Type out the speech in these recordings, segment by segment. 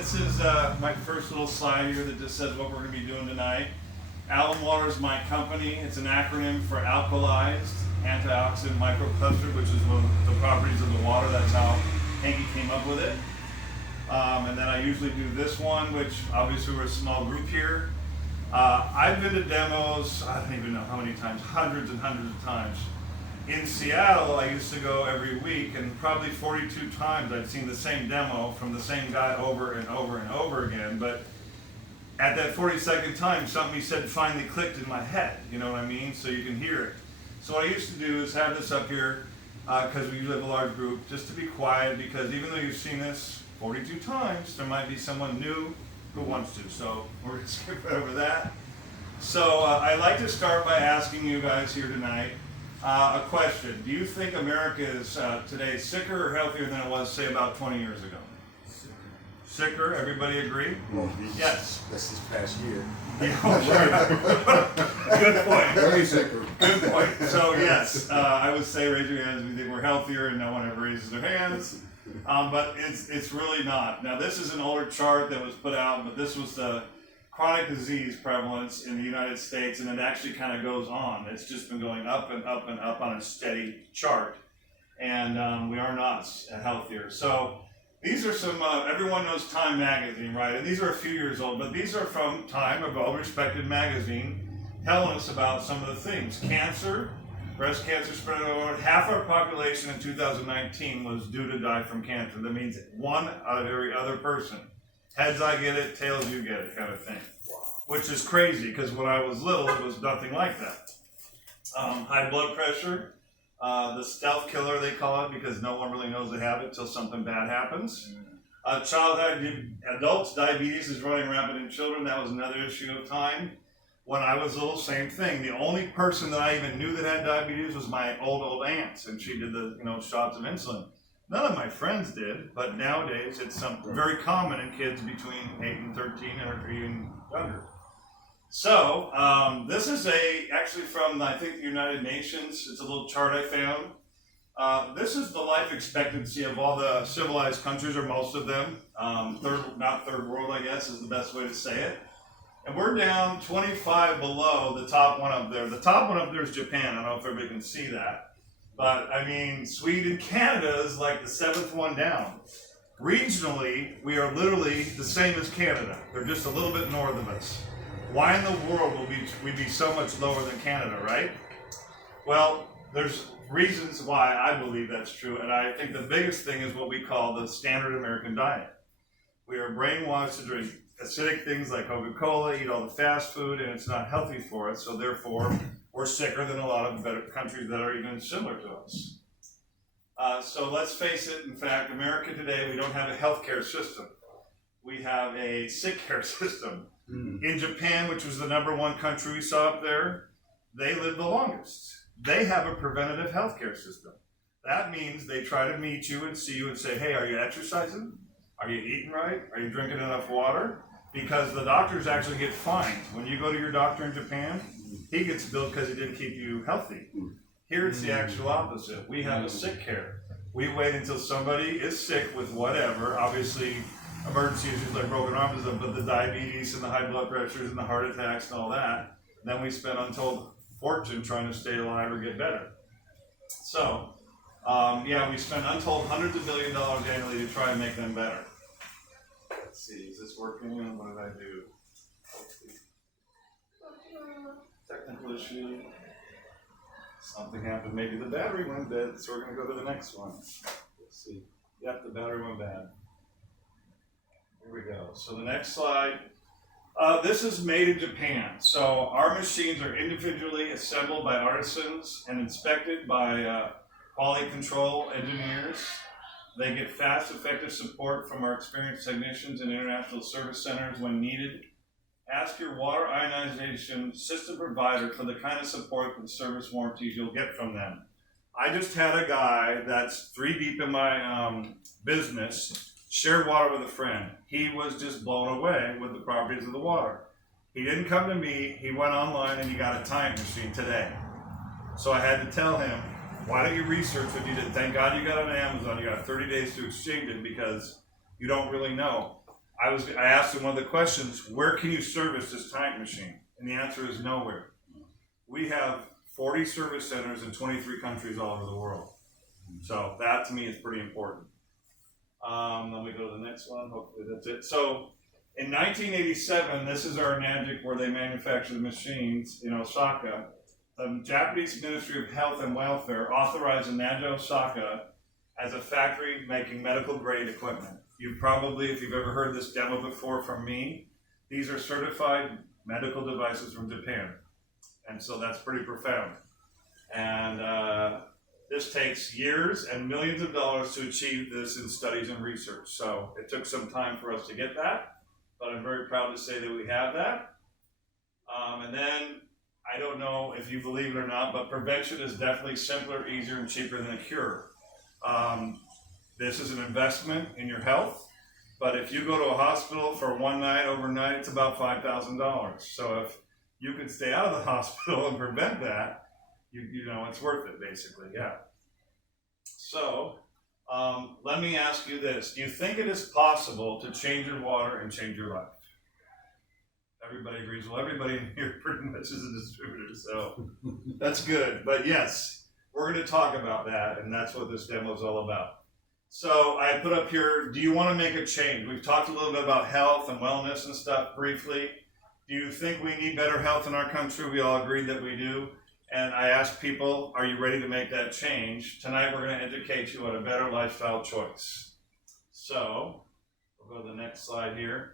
this is my first little slide here that just says what we're going to be doing tonight. Alum Water is my company. It's an acronym for alkalized antioxidant microcluster, which is one of the properties of the water. That's how Hanky came up with it. And then I usually do this one, which obviously we're a small group here. I've been to demos, I don't even know how many times, hundreds and hundreds of times. In Seattle, I used to go every week, and probably 42 times I'd seen the same demo from the same guy over and over and over again. But at that 42nd time, something he said finally clicked in my head, you know what I mean? So you can hear it. So what I used to do is have this up here, because we usually have a large group, just to be quiet, because even though you've seen this 42 times, there might be someone new who wants to. So we're going to skip over that. So I'd like to start by asking you guys here tonight, a question. Do you think America is today sicker or healthier than it was, say, about 20 years ago? Sicker? Everybody agree? Well, yes. This past year. Good point. Very sicker. Good point. So yes, I would say raise your hands if you think we're healthier, and no one ever raises their hands. But it's really not. Now this is an older chart that was put out, but this was the chronic disease prevalence in the United States, and it actually kind of goes on. It's just been going up and up and up on a steady chart, and we are not healthier. So these are some, everyone knows Time magazine, right? And these are a few years old, but these are from Time, a well-respected magazine, telling us about some of the things. Cancer, breast cancer spread over. Half our population in 2019 was due to die from cancer. That means one out of every other person. Heads I get it, tails you get it kind of thing. Which is crazy, because when I was little, it was nothing like that. High blood pressure, the stealth killer they call it, because no one really knows they have it until something bad happens. Adults, diabetes is running rampant in children. That was another issue of time. When I was little, same thing. The only person that I even knew that had diabetes was my old aunt, and she did the shots of insulin. None of my friends did, but nowadays it's something very common in kids between 8 and 13 or even younger. So this is actually from, I think, the United Nations. It's a little chart I found. This is the life expectancy of all the civilized countries, or most of them. Not third world, I guess, is the best way to say it. And we're down 25 below the top one up there. The top one up there is Japan. I don't know if everybody can see that. But, I mean, Sweden, Canada is like the 7th one down. Regionally, we are literally the same as Canada. They're just a little bit north of us. Why in the world would we be so much lower than Canada, right? Well, there's reasons why I believe that's true, and I think the biggest thing is what we call the standard American diet. We are brainwashed to drink acidic things like Coca-Cola, eat all the fast food, and it's not healthy for us, so therefore we're sicker than a lot of better countries that are even similar to us. So let's face it, in fact, America today, we don't have a healthcare system. We have a sick care system. In Japan, which was the #1 country we saw up there, they live the longest. They have a preventative healthcare system. That means they try to meet you and see you and say, hey, are you exercising? Are you eating right? Are you drinking enough water? Because the doctors actually get fined. When you go to your doctor in Japan, he gets billed because he didn't keep you healthy. Here it's the actual opposite. We have a sick care. We wait until somebody is sick with whatever, obviously emergency issues like broken arms, but the diabetes and the high blood pressures and the heart attacks and all that, then we spend untold fortune trying to stay alive or get better. So, we spend untold hundreds of millions of dollars annually to try and make them better. Let's see, is this working? What did I do? Technical issue. Something happened. Maybe the battery went dead, so we're going to go to the next one. Let's see. Yep, the battery went bad. Here we go. So the next slide. This is made in Japan. So our machines are individually assembled by artisans and inspected by quality control engineers. They get fast, effective support from our experienced technicians and international service centers when needed. Ask your water ionization system provider for the kind of support and service warranties you'll get from them. I just had a guy that's 3 deep in my business, shared water with a friend. He was just blown away with the properties of the water. He didn't come to me, he went online and he got a time machine today. So I had to tell him, why don't you research what you did? Thank God you got it on Amazon, you got 30 days to exchange it because you don't really know. I asked him one of the questions, where can you service this tank machine? And the answer is nowhere. We have 40 service centers in 23 countries all over the world. So that to me is pretty important. Let me go to the next one. Hopefully that's it. So in 1987, this is our Enagic where they manufacture the machines in Osaka. The Japanese Ministry of Health and Welfare authorized Enagic Osaka as a factory making medical grade equipment. You probably, if you've ever heard this demo before from me, these are certified medical devices from Japan. And so that's pretty profound. And this takes years and millions of dollars to achieve this in studies and research. So it took some time for us to get that, but I'm very proud to say that we have that. And then, I don't know if you believe it or not, but prevention is definitely simpler, easier, and cheaper than a cure. This is an investment in your health, but if you go to a hospital for one night, overnight, it's about $5,000. So if you can stay out of the hospital and prevent that, you know, it's worth it, basically, yeah. So, let me ask you this. Do you think it is possible to change your water and change your life? Everybody agrees. Well, everybody in here pretty much is a distributor, so that's good. But yes, we're going to talk about that, and that's what this demo is all about. So I put up here, do you want to make a change? We've talked a little bit about health and wellness and stuff briefly. Do you think we need better health in our country? We all agree that we do. And I asked people, are you ready to make that change? Tonight we're going to educate you on a better lifestyle choice. So, we'll go to the next slide here.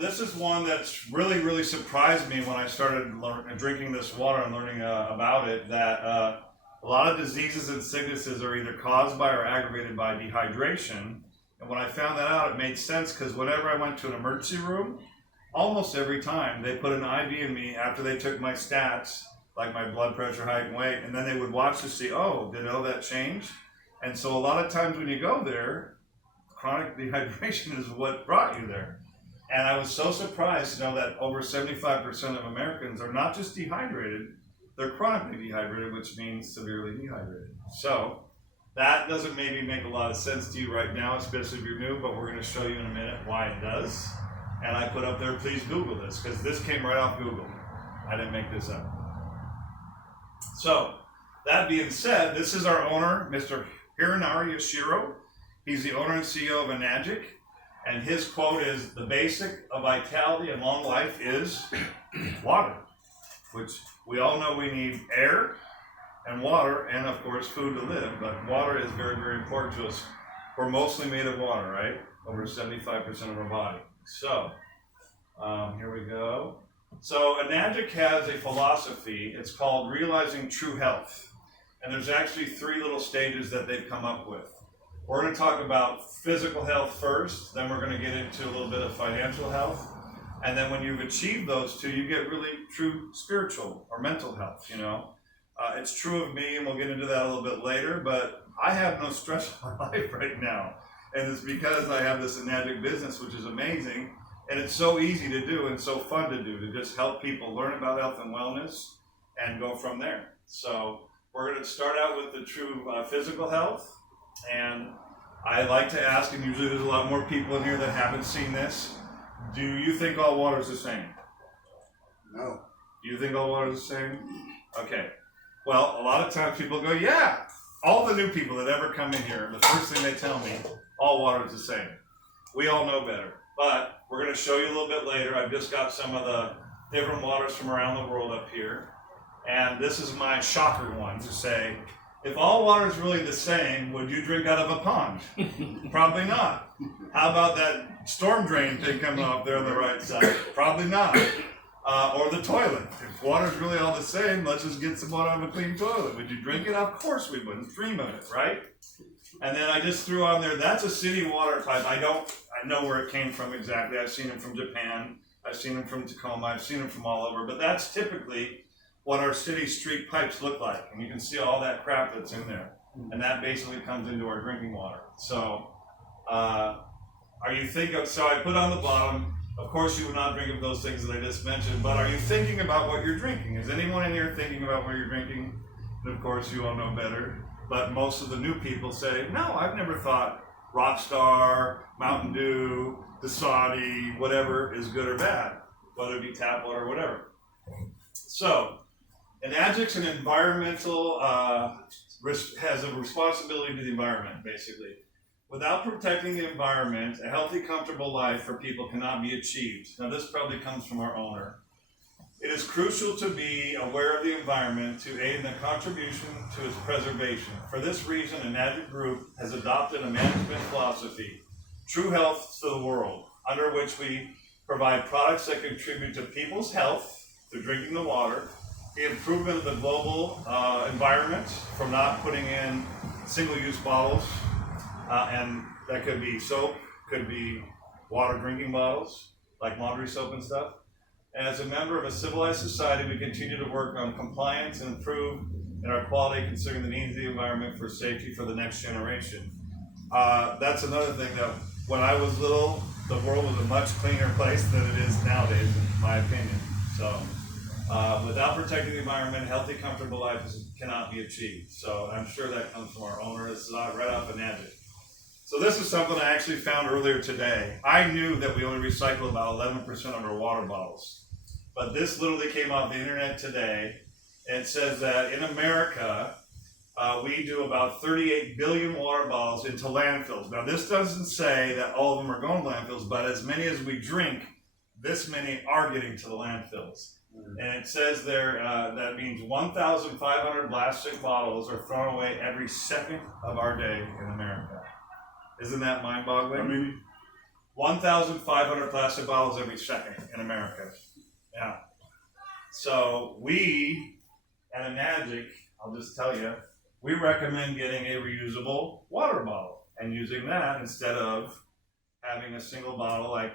This is one that's really surprised me when I started drinking this water and learning about it, that a lot of diseases and sicknesses are either caused by or aggravated by dehydration. And when I found that out, it made sense because whenever I went to an emergency room, almost every time they put an IV in me after they took my stats, like my blood pressure, height, and weight, and then they would watch to see, oh, did all that change? And so a lot of times when you go there, chronic dehydration is what brought you there. And I was so surprised to know that over 75% of Americans are not just dehydrated, they're chronically dehydrated, which means severely dehydrated. So that doesn't maybe make a lot of sense to you right now, especially if you're new, but we're going to show you in a minute why it does. And I put up there, please Google this, because this came right off Google. I didn't make this up. So, that being said, this is our owner, Mr. Hironari Yoshiro. He's the owner and CEO of Enagic, and his quote is, the basic of vitality and long life is water, which we all know we need air and water and, of course, food to live, but water is very important to us. We're mostly made of water, right? Over 75% of our body. So, here we go. So Enagic has a philosophy, it's called Realizing True Health. And there's actually 3 little stages that they've come up with. We're going to talk about physical health first, then we're going to get into a little bit of financial health. And then when you've achieved those 2, you get really true spiritual or mental health, you know. It's true of me, and we'll get into that a little bit later, but I have no stress in my life right now. And it's because I have this Enagic business, which is amazing. And it's so easy to do and so fun to do, to just help people learn about health and wellness and go from there. So we're going to start out with the true physical health. And I like to ask, and usually there's a lot more people in here that haven't seen this, do you think all water is the same? No. Do you think all water is the same? Okay. Well, a lot of times people go, yeah. All the new people that ever come in here, the first thing they tell me, all water is the same. We all know better. But we're going to show you a little bit later. I've just got some of the different waters from around the world up here. And this is my shocker one to say, if all water is really the same, would you drink out of a pond? Probably not. How about that storm drain thing coming off there on the right side? Probably not. Or the toilet. If water's really all the same, let's just get some water out of a clean toilet. Would you drink it? Of course we wouldn't. Dream of it, right? And then I just threw on there, that's a city water pipe. I know where it came from exactly. I've seen them from Japan. I've seen them from Tacoma. I've seen them from all over. But that's typically what our city street pipes look like. And you can see all that crap that's in there. And that basically comes into our drinking water. So, are you thinking, so I put on the bottom, of course you would not drink of those things that I just mentioned, but are you thinking about what you're drinking? Is anyone in here thinking about what you're drinking? And of course you all know better. But most of the new people say, no, I've never thought Rockstar, Mountain Dew, Dasani, whatever is good or bad, whether it be tap water or whatever. So, Enagic's an environmental, has a responsibility to the environment, basically. Without protecting the environment, a healthy, comfortable life for people cannot be achieved. Now, this probably comes from our owner. It is crucial to be aware of the environment to aid in the contribution to its preservation. For this reason, Enagic Group has adopted a management philosophy, True Health to the World, under which we provide products that contribute to people's health through drinking the water, the improvement of the global environment from not putting in single-use bottles, and that could be soap, could be water drinking bottles, like laundry soap and stuff. As a member of a civilized society, we continue to work on compliance and improve in our quality, considering the needs of the environment for safety for the next generation. That's another thing that when I was little, the world was a much cleaner place than it is nowadays, in my opinion. So, without protecting the environment, a healthy, comfortable life cannot be achieved. So, I'm sure that comes from our owner. This is right off Enagic. So this is something I actually found earlier today. I knew that we only recycle about 11% of our water bottles. But this literally came off the internet today. And it says that in America, we do about 38 billion water bottles into landfills. Now this doesn't say that all of them are going to landfills, but as many as we drink, this many are getting to the landfills. And it says there, that means 1,500 plastic bottles are thrown away every second of our day in America. Isn't that mind-boggling? How many? 1,500 plastic bottles every second in America. Yeah. So we at Enagic, I'll just tell you, we recommend getting a reusable water bottle and using that instead of having a single bottle like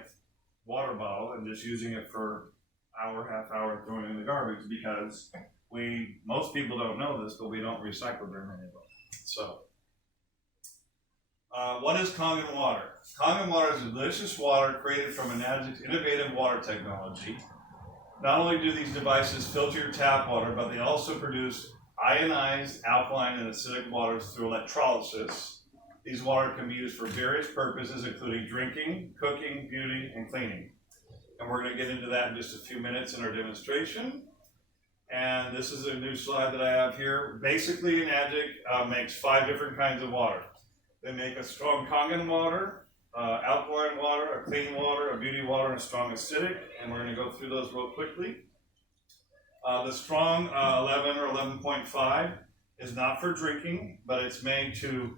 water bottle and just using it for hour, half hour, throwing it in the garbage, because most people don't know this, but we don't recycle very many of them. So. What is Kangen water? Kangen water is a delicious water created from Enagic's innovative water technology. Not only do these devices filter your tap water, but they also produce ionized, alkaline, and acidic waters through electrolysis. These water can be used for various purposes, including drinking, cooking, beauty, and cleaning. And we're going to get into that in just a few minutes in our demonstration. And this is a new slide that I have here. Basically, Enagic makes 5 different kinds of water. They make a strong Kangen water, alkaline water, a clean water, a beauty water, and a strong acidic. And we're going to go through those real quickly. The strong 11 or 11.5 is not for drinking, but it's made to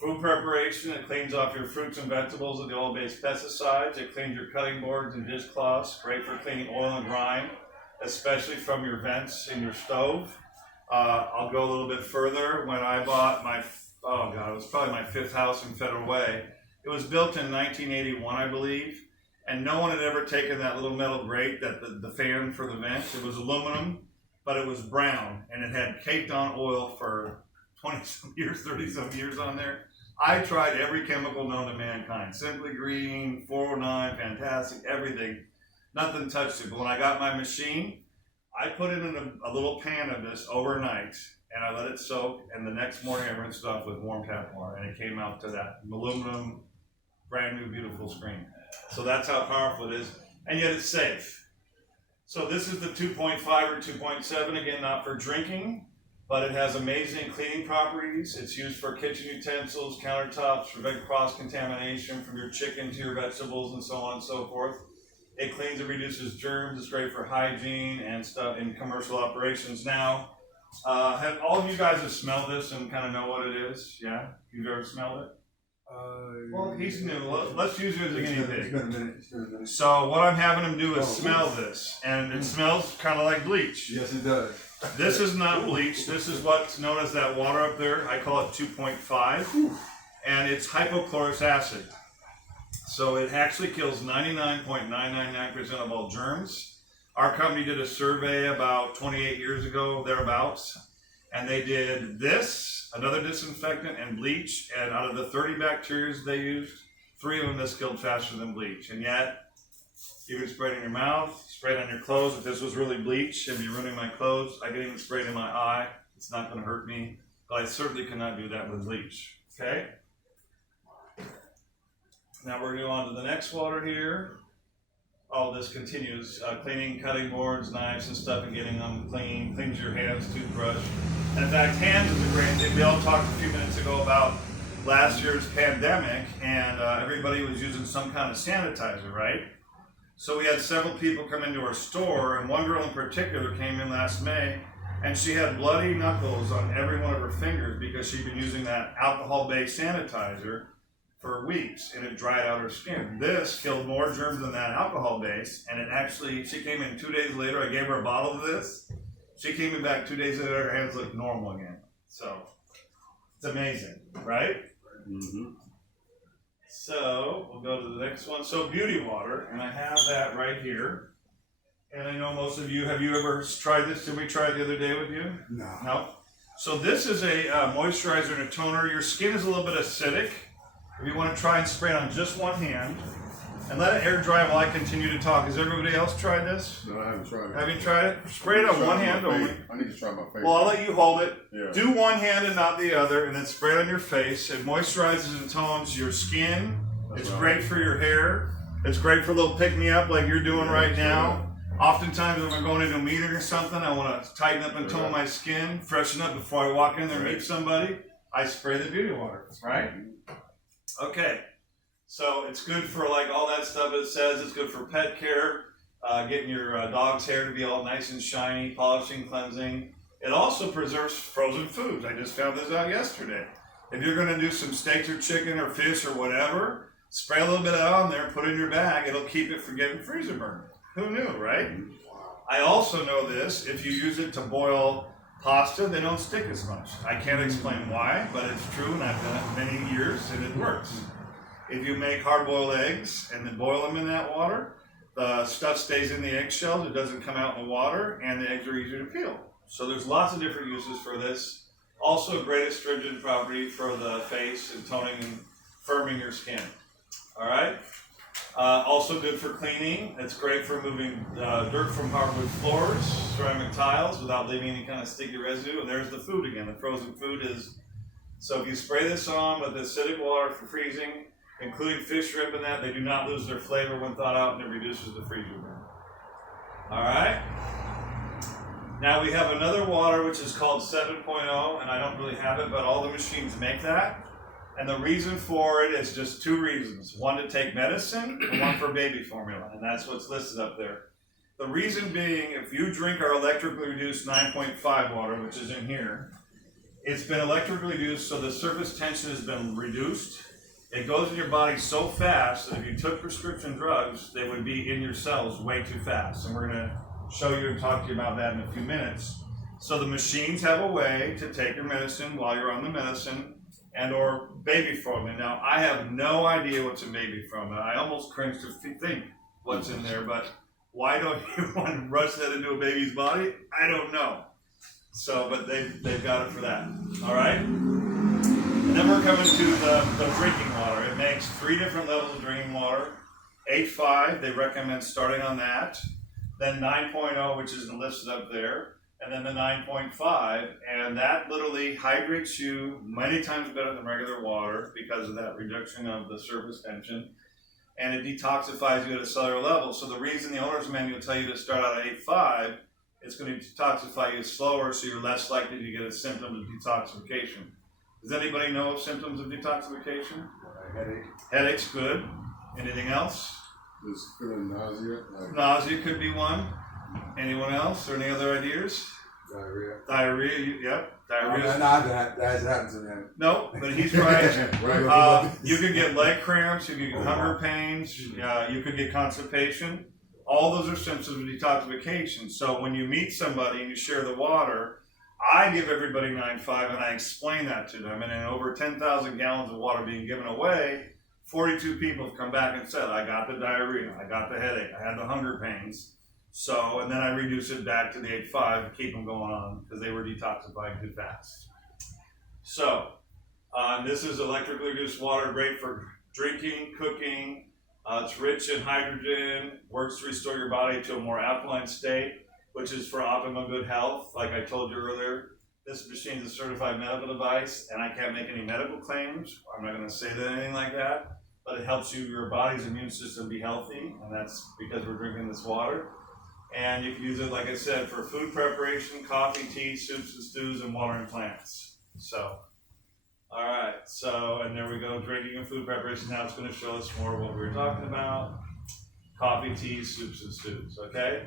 food preparation. It cleans off your fruits and vegetables with the oil-based pesticides. It cleans your cutting boards and dishcloths. Great for cleaning oil and grime, especially from your vents in your stove. I'll go a little bit further. When I bought my it was probably my 5th house in Federal Way. It was built in 1981, I believe, and no one had ever taken that little metal grate, that the fan for the vent. It was aluminum, but it was brown, and it had caked on oil for 20-some years, 30-some years on there. I tried every chemical known to mankind, Simply Green, 409, Fantastic, everything. Nothing touched it. But when I got my machine, I put it in a little pan of this overnight, and I let it soak, and the next morning I rinsed it off with warm tap water, and it came out to that aluminum, brand new, beautiful screen. So that's how powerful it is, and yet it's safe. So this is the 2.5 or 2.7, again, not for drinking, but it has amazing cleaning properties. It's used for kitchen utensils, countertops, prevent cross-contamination from your chicken to your vegetables, and so on and so forth. It cleans and reduces germs. It's great for hygiene and stuff in commercial operations. Now, have all of you guys have smelled this and kind of know what it is? Yeah? You've ever smelled it? Well, he's new. Let's use it as a guinea pig. It's been a minute. So what I'm having him do is smell this, and it smells kind of like bleach. Yes, it does. This is not bleach. This is what's known as that water up there. I call it 2.5, and it's hypochlorous acid. So it actually kills 99.999% of all germs. Our company did a survey about 28 years ago, thereabouts, and they did this, another disinfectant, and bleach, and out of the 30 bacteria they used, 3 of them this killed faster than bleach. And yet, you can spray it in your mouth, spray it on your clothes. If this was really bleach, it'd be ruining my clothes. I could even spray it in my eye. It's not going to hurt me, but I certainly cannot do that with bleach, okay? Now we're going to go on to the next water here. All this continues, cleaning cutting boards, knives and stuff and getting them clean, cleans your hands, toothbrush. And in fact, hands is a great thing. We all talked a few minutes ago about last year's pandemic and everybody was using some kind of sanitizer, right? So we had several people come into our store, and one girl in particular came in last May, and she had bloody knuckles on every one of her fingers because she'd been using that alcohol-based sanitizer for weeks, and it dried out her skin. This killed more germs than that alcohol-based, and it actually, she came in 2 days later, I gave her a bottle of this, she came in back 2 days later, her hands looked normal again. So, it's amazing, right? Mm-hmm. So, we'll go to the next one. So, beauty water, and I have that right here. And I know most of you, have you ever tried this? Did we try it the other day with you? No. No? So, this is a moisturizer and a toner. Your skin is a little bit acidic. If you want to try and spray it on just one hand, and let it air dry while I continue to talk. Has everybody else tried this? No, I haven't tried it. Have you tried it? Spray it on one hand only. I need to try my face. Well, I'll let you hold it. Yeah. Do one hand and not the other, and then spray it on your face. It moisturizes and tones your skin. It's great for your hair. It's great for a little pick-me-up like you're doing right now. Oftentimes when I'm going into a meeting or something, I want to tighten up and tone my skin, freshen up before I walk in there and meet somebody. I spray the beauty water, right? Okay. So it's good for like all that stuff it says. It's good for pet care, getting your dog's hair to be all nice and shiny, polishing, cleansing. It also preserves frozen foods. I just found this out yesterday. If you're going to do some steaks or chicken or fish or whatever, spray a little bit out on there, put it in your bag. It'll keep it from getting freezer burn. Who knew, right? I also know this. If you use it to boil pasta, they don't stick as much. I can't explain why, but it's true, and I've done it many years, and it works. If you make hard-boiled eggs and then boil them in that water, the stuff stays in the eggshells, it doesn't come out in the water, and the eggs are easier to peel. So there's lots of different uses for this. Also a great astringent property for the face and toning and firming your skin. All right? Also good for cleaning. It's great for moving dirt from hardwood floors, ceramic tiles without leaving any kind of sticky residue. And there's the food again. The frozen food is, so if you spray this on with acidic water for freezing, including fish, shrimp, and that, they do not lose their flavor when thawed out, and it reduces the freezer burn. All right. Now we have another water which is called 7.0, and I don't really have it, but all the machines make that. And the reason for it is just two reasons. One to take medicine, and one for baby formula, and that's what's listed up there. The reason being, if you drink our electrically reduced 9.5 water, which is in here, it's been electrically reduced, so the surface tension has been reduced. It goes in your body so fast that if you took prescription drugs, they would be in your cells way too fast. And we're going to show you and talk to you about that in a few minutes. So the machines have a way to take your medicine while you're on the medicine and or baby formula. Now, I have no idea what's in baby formula. I almost cringe to think what's in there, but why don't you want to rush that into a baby's body? I don't know. So, but they've got it for that. All right? And then we're coming to the drinking water. It makes 3 different levels of drinking water. 8.5, they recommend starting on that. Then 9.0, which is listed up there. And then the 9.5, and that literally hydrates you many times better than regular water because of that reduction of the surface tension. And it detoxifies you at a cellular level. So the reason the owner's manual will tell you to start out at 8.5, it's going to detoxify you slower, so you're less likely to get a symptom of detoxification. Does anybody know of symptoms of detoxification? Headache. Headache's good. Anything else? Just feeling nausea. Nausea could be one. Anyone else or any other ideas? Diarrhea. Diarrhea, yep. Diarrhea. That happens to him. No, but he's right. You could get leg cramps, you could get hunger pains, you could get constipation. All those are symptoms of detoxification. So when you meet somebody and you share the water, I give everybody 9.5 and I explain that to them. And in over 10,000 gallons of water being given away, 42 people have come back and said, I got the diarrhea, I got the headache, I had the hunger pains. So, and then I reduce it back to the 8.5 to keep them going on because they were detoxifying too fast. So, this is electrically reduced water, great for drinking, cooking. It's rich in hydrogen, works to restore your body to a more alkaline state, which is for optimal good health. Like I told you earlier, this machine is a certified medical device, and I can't make any medical claims. I'm not going to say that anything like that. but it helps your body's immune system be healthy, and that's because we're drinking this water. And you can use it, like I said, for food preparation, coffee, tea, soups and stews, and watering plants. So, all right, so, and there we go, drinking and food preparation. Now it's going to show us more of what we were talking about. Coffee, tea, soups and stews, okay?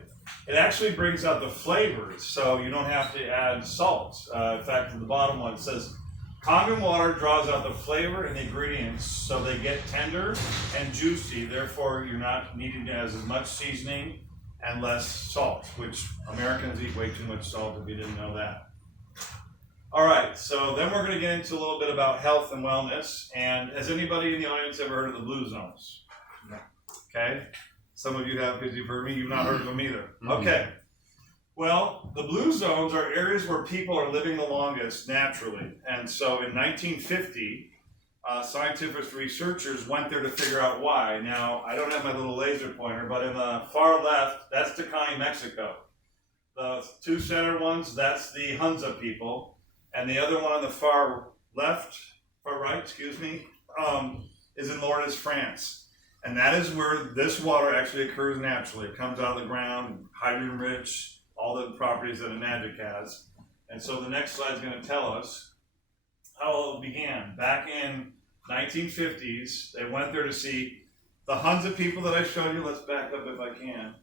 It actually brings out the flavors, so you don't have to add salt. In fact, in the bottom one, it says, Kangen water draws out the flavor and the ingredients so they get tender and juicy. Therefore, you're not needing to add as much seasoning and less salt, which Americans eat way too much salt if you didn't know that. All right, so then we're going to get into a little bit about health and wellness. And has anybody in the audience ever heard of the blue zones? No. Okay. Some of you have because you've heard me. You've not heard of them either. Okay. Well, the blue zones are areas where people are living the longest naturally. And so in 1950, scientific researchers went there to figure out why. Now, I don't have my little laser pointer, but in the far left, that's Tecani, Mexico. The two center ones, that's the Hunza people. And the other one on the far right, is in Lourdes, France. And that is where this water actually occurs naturally. It comes out of the ground, hydrogen rich, all the properties that Enagic has. And so the next slide is going to tell us how it began. Back in 1950s, they went there to see the Hunza people that I showed you. Let's back up if I can.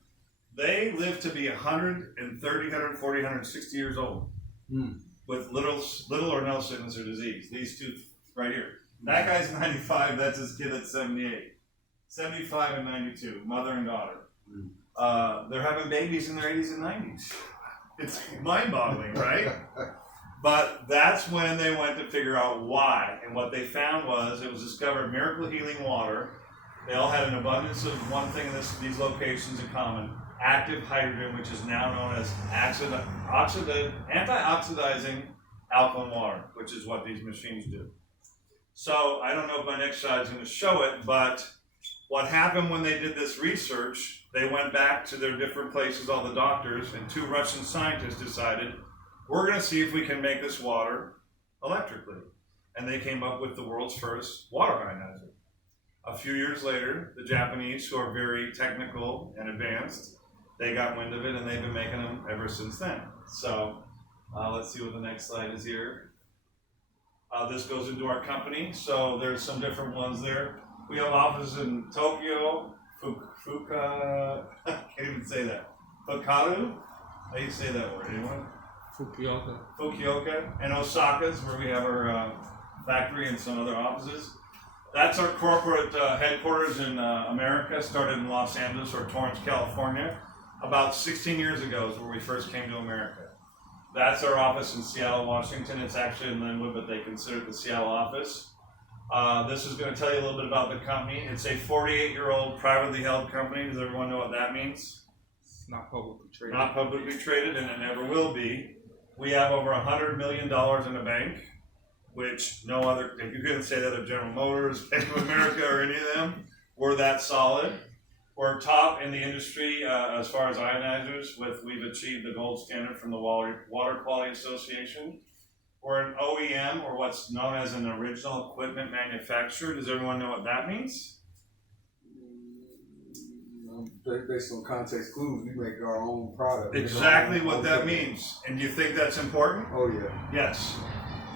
They lived to be 130, 140, 160 years old with little or no sickness or disease. These two right here. That guy's 95, that's his kid that's 78. 75 and 92, mother and daughter. They're having babies in their 80s and 90s. It's mind-boggling, right? But that's when they went to figure out why. And what they found was it was discovered miracle healing water. They all had an abundance of one thing in these locations in common, active hydrogen, which is now known as antioxidizing alkaline water, which is what these machines do. So I don't know if my next slide is going to show it, but what happened when they did this research, they went back to their different places, all the doctors, and two Russian scientists decided, we're going to see if we can make this water electrically. And they came up with the world's first water ionizer. A few years later, the Japanese, who are very technical and advanced, they got wind of it, and they've been making them ever since then. So let's see what the next slide is here. This goes into our company, so there's some different ones there. We have offices in Tokyo, I can't even say that. Fukaru? How do you say that word? Anyone? Fukuoka. And Osaka's where we have our factory and some other offices. That's our corporate headquarters in America, started in Los Angeles or Torrance, California. About 16 years ago is where we first came to America. That's our office in Seattle, Washington. It's actually in Linwood, but they consider it the Seattle office. This is going to tell you a little bit about the company. It's a 48-year-old privately held company. Does everyone know what that means? It's not publicly traded. Not publicly traded, and it never will be. We have over $100 million in the bank, which no other, you couldn't say that of General Motors, Bank of America, or any of them. We're that solid. We're top in the industry as far as ionizers. We've achieved the gold standard from the Water Quality Association. We're an OEM, or what's known as an original equipment manufacturer. Does everyone know what that means? Based on context clues, we make our own product. Exactly what that means. And do you think that's important? Oh, yeah. Yes.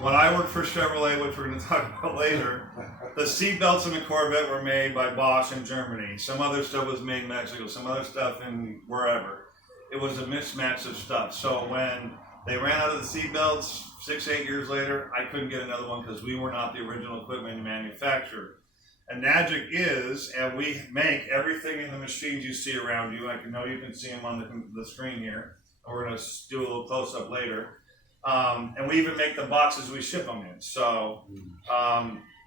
When I worked for Chevrolet, which we're going to talk about later, the seat belts in the Corvette were made by Bosch in Germany. Some other stuff was made in Mexico. Some other stuff in wherever. It was a mismatch of stuff. So when they ran out of the seat belts 6-8 years later, I couldn't get another one because we were not the original equipment manufacturer. Enagic is, and we make everything in the machines you see around you. I know you can see them on the screen here. We're going to do a little close-up later. And we even make the boxes we ship them in. So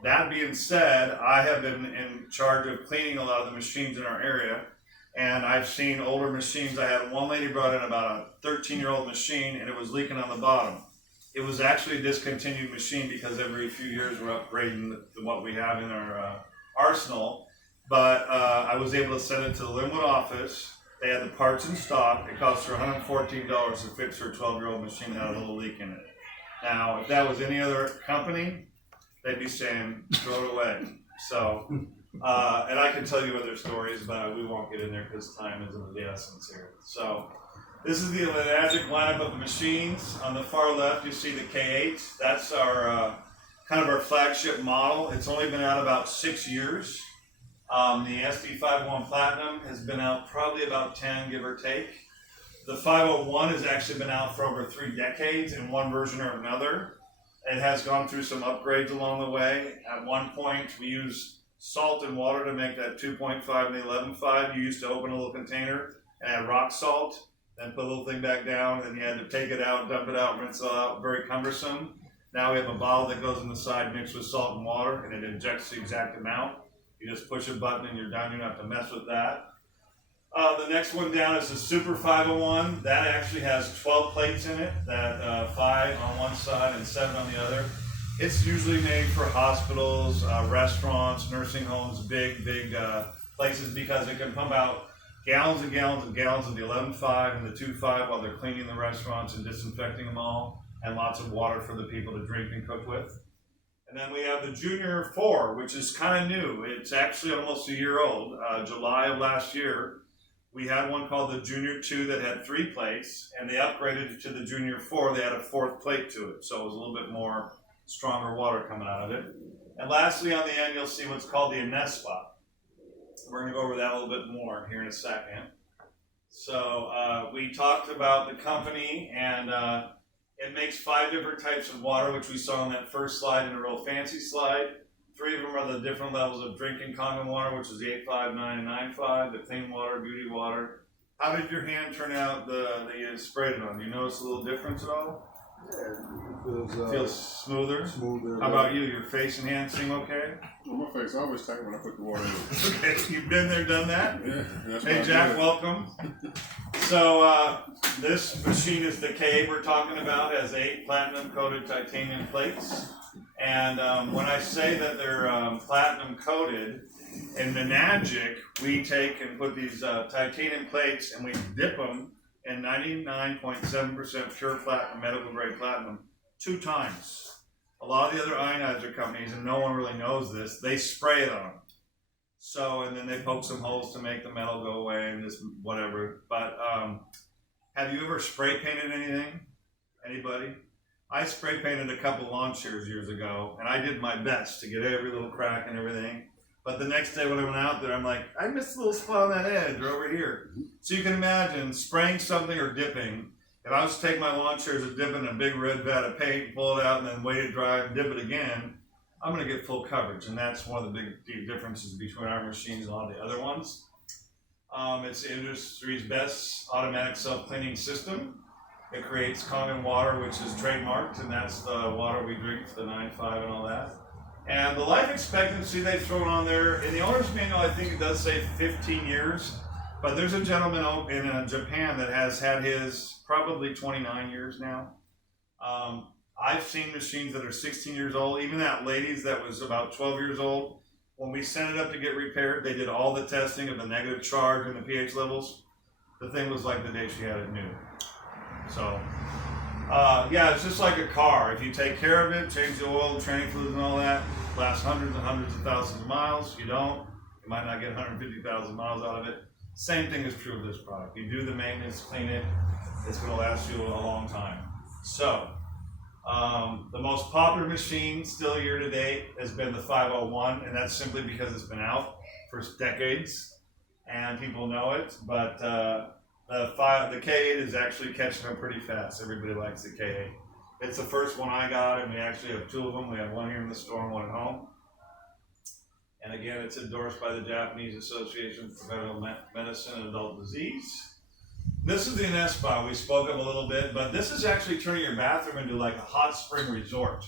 that being said, I have been in charge of cleaning a lot of the machines in our area. And I've seen older machines. I had one lady brought in about a 13-year-old machine, and it was leaking on the bottom. It was actually a discontinued machine because every few years we're upgrading what we have in our arsenal. But I was able to send it to the Linwood office. They had the parts in stock. It cost her $114 to fix her 12-year-old machine that had a little leak in it. Now, if that was any other company, they'd be saying, throw it away. So And I can tell you other stories, but we won't get in there because time isn't the essence here. So this is the Enagic lineup of the machines. On the far left, you see the K8. That's our kind of our flagship model. It's only been out about 6 years. The SD501 Platinum has been out probably about 10, give or take. The 501 has actually been out for over 3 decades in one version or another. It has gone through some upgrades along the way. At one point, we used salt and water to make that 2.5 and the 11.5. You used to open a little container and add rock salt, then put a little thing back down, and then you had to take it out, dump it out, rinse it out. Very cumbersome. Now we have a bottle that goes in the side mixed with salt and water, and it injects the exact amount. You just push a button and you're done. You don't have to mess with that. The next one down is the Super 501. That actually has 12 plates in it, that 5 on one side and 7 on the other. It's usually made for hospitals, restaurants, nursing homes, big places, because it can pump out gallons and gallons and gallons of the 11.5 and the 2.5 while they're cleaning the restaurants and disinfecting them all, and lots of water for the people to drink and cook with. And then we have the Junior 4, which is kind of new. It's actually almost a year old. July of last year, we had one called the Junior 2 that had 3 plates, and they upgraded it to the Junior 4. They had a 4th plate to it, so it was a little bit more stronger water coming out of it. And lastly, on the end, you'll see what's called the Enagic. We're going to go over that a little bit more here in a second. So we talked about the company, and it makes 5 different types of water, which we saw on that first slide in a real fancy slide. 3 of them are the different levels of drinking common water, which is the 8.5, 9, and 9.5, the clean water, beauty water. How did your hand turn out that you sprayed it on? Do you notice a little difference at all? Yeah, Feels smoother? smoother. How about you? Your face and hands seem okay? Well, my face always tight when I put the water in. Okay, you've been there, done that? Yeah, that's Hey what I Jack, do. welcome. So this machine is the K we're talking about. It has 8 platinum coated titanium plates. And when I say that they're platinum coated, in Enagic, we take and put these titanium plates and we dip them in 99.7% pure platinum, medical grade platinum, 2 times. A lot of the other ionizer companies, and no one really knows this, they spray it on. So, and then they poke some holes to make the metal go away and just whatever. But have you ever spray painted anything? Anybody? I spray painted a couple lawn chairs years ago, and I did my best to get every little crack and everything. But the next day when I went out there, I'm like, I missed a little spot on that edge or over here. So you can imagine spraying something or dipping. If I was to take my lawn chairs and dip it in a big red vat of paint, pull it out, and then wait it dry and dip it again, I'm going to get full coverage. And that's one of the big differences between our machines and a lot of the other ones. It's the industry's best automatic self-cleaning system. It creates common water, which is trademarked, and that's the water we drink for the 9.5 and all that. And the life expectancy they've thrown on there, in the owner's manual, I think it does say 15 years, but there's a gentleman in Japan that has had his probably 29 years now. I've seen machines that are 16 years old, even that lady's that was about 12 years old. When we sent it up to get repaired, they did all the testing of the negative charge and the pH levels. The thing was like the day she had it new. So, yeah, it's just like a car. If you take care of it, change the oil, training fluids and all that, lasts hundreds and hundreds of thousands of miles. You don't, you might not get 150,000 miles out of it. Same thing is true of this product. You do the maintenance, clean it, it's going to last you a long time. So, the most popular machine still year to date has been the 501, and that's simply because it's been out for decades and people know it. But the K8 is actually catching up pretty fast. Everybody likes the K8. It's the first one I got, and we actually have 2 of them. We have one here in the store and one at home. And again, it's endorsed by the Japanese Association for Preventive Medicine and Adult Disease. This is the Enagic we spoke of a little bit, but this is actually turning your bathroom into like a hot spring resort.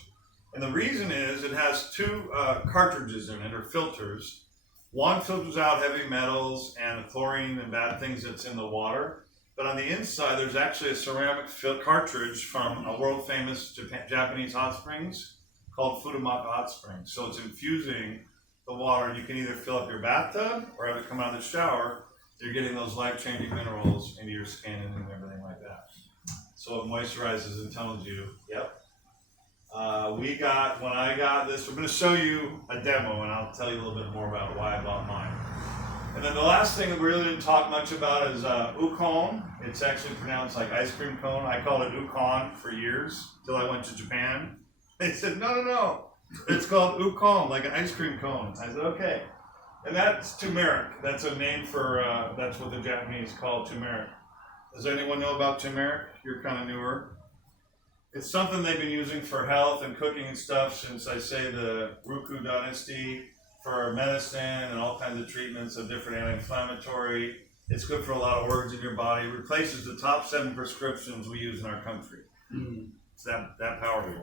And the reason is it has 2 cartridges in it, or filters. One filters out heavy metals and chlorine and bad things that's in the water. But on the inside, there's actually a ceramic cartridge from a world famous Japanese hot springs called Futomaka Hot Springs. So it's infusing the water. You can either fill up your bathtub or have it come out of the shower. You're getting those life-changing minerals into your skin and everything like that. So it moisturizes and tones you. Yep. when I got this, we're going to show you a demo, and I'll tell you a little bit more about why I bought mine. And then the last thing that we really didn't talk much about is ukon. It's actually pronounced like ice cream cone. I called it ukon for years till I went to Japan. They said, no, it's called ukon, like an ice cream cone. I said, okay. And that's turmeric. That's a name for, that's what the Japanese call turmeric. Does anyone know about turmeric? You're kind of newer. It's something they've been using for health and cooking and stuff since, I say, the Ryukyu dynasty, for medicine and all kinds of treatments of different anti-inflammatory. It's good for a lot of organs in your body. It replaces the top 7 prescriptions we use in our country. It's that powerful.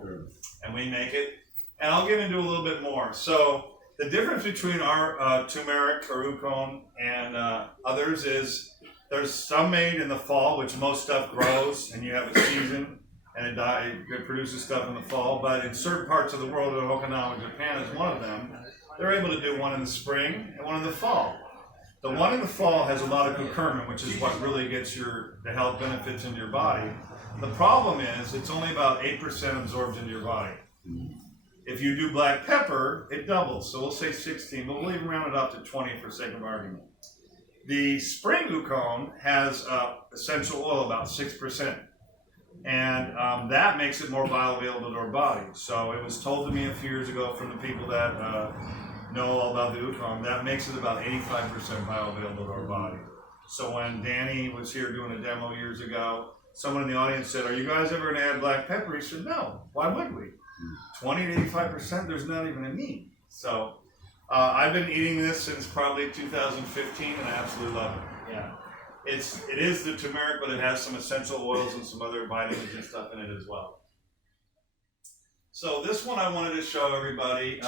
And we make it. And I'll get into a little bit more. So the difference between our turmeric or ukon and others is there's some made in the fall, which most stuff grows, and you have a season, and it produces stuff in the fall. But in certain parts of the world, and Okinawa, Japan is one of them, they're able to do one in the spring and one in the fall. The one in the fall has a lot of curcumin, which is what really gets the health benefits into your body. The problem is it's only about 8% absorbed into your body. If you do black pepper, it doubles. So we'll say 16, but we'll even round it up to 20 for sake of argument. The spring ukon has essential oil, about 6%. And that makes it more bioavailable to our body. So it was told to me a few years ago from the people that know all about the ukon, that makes it about 85% bioavailable to our body. So when Danny was here doing a demo years ago, someone in the audience said, "Are you guys ever going to add black pepper?" He said, "No, why would we? 20 to 85%, there's not even a need." So I've been eating this since probably 2015, and I absolutely love it. Yeah. It is the turmeric, but it has some essential oils and some other vitamins and stuff in it as well. So this one I wanted to show everybody.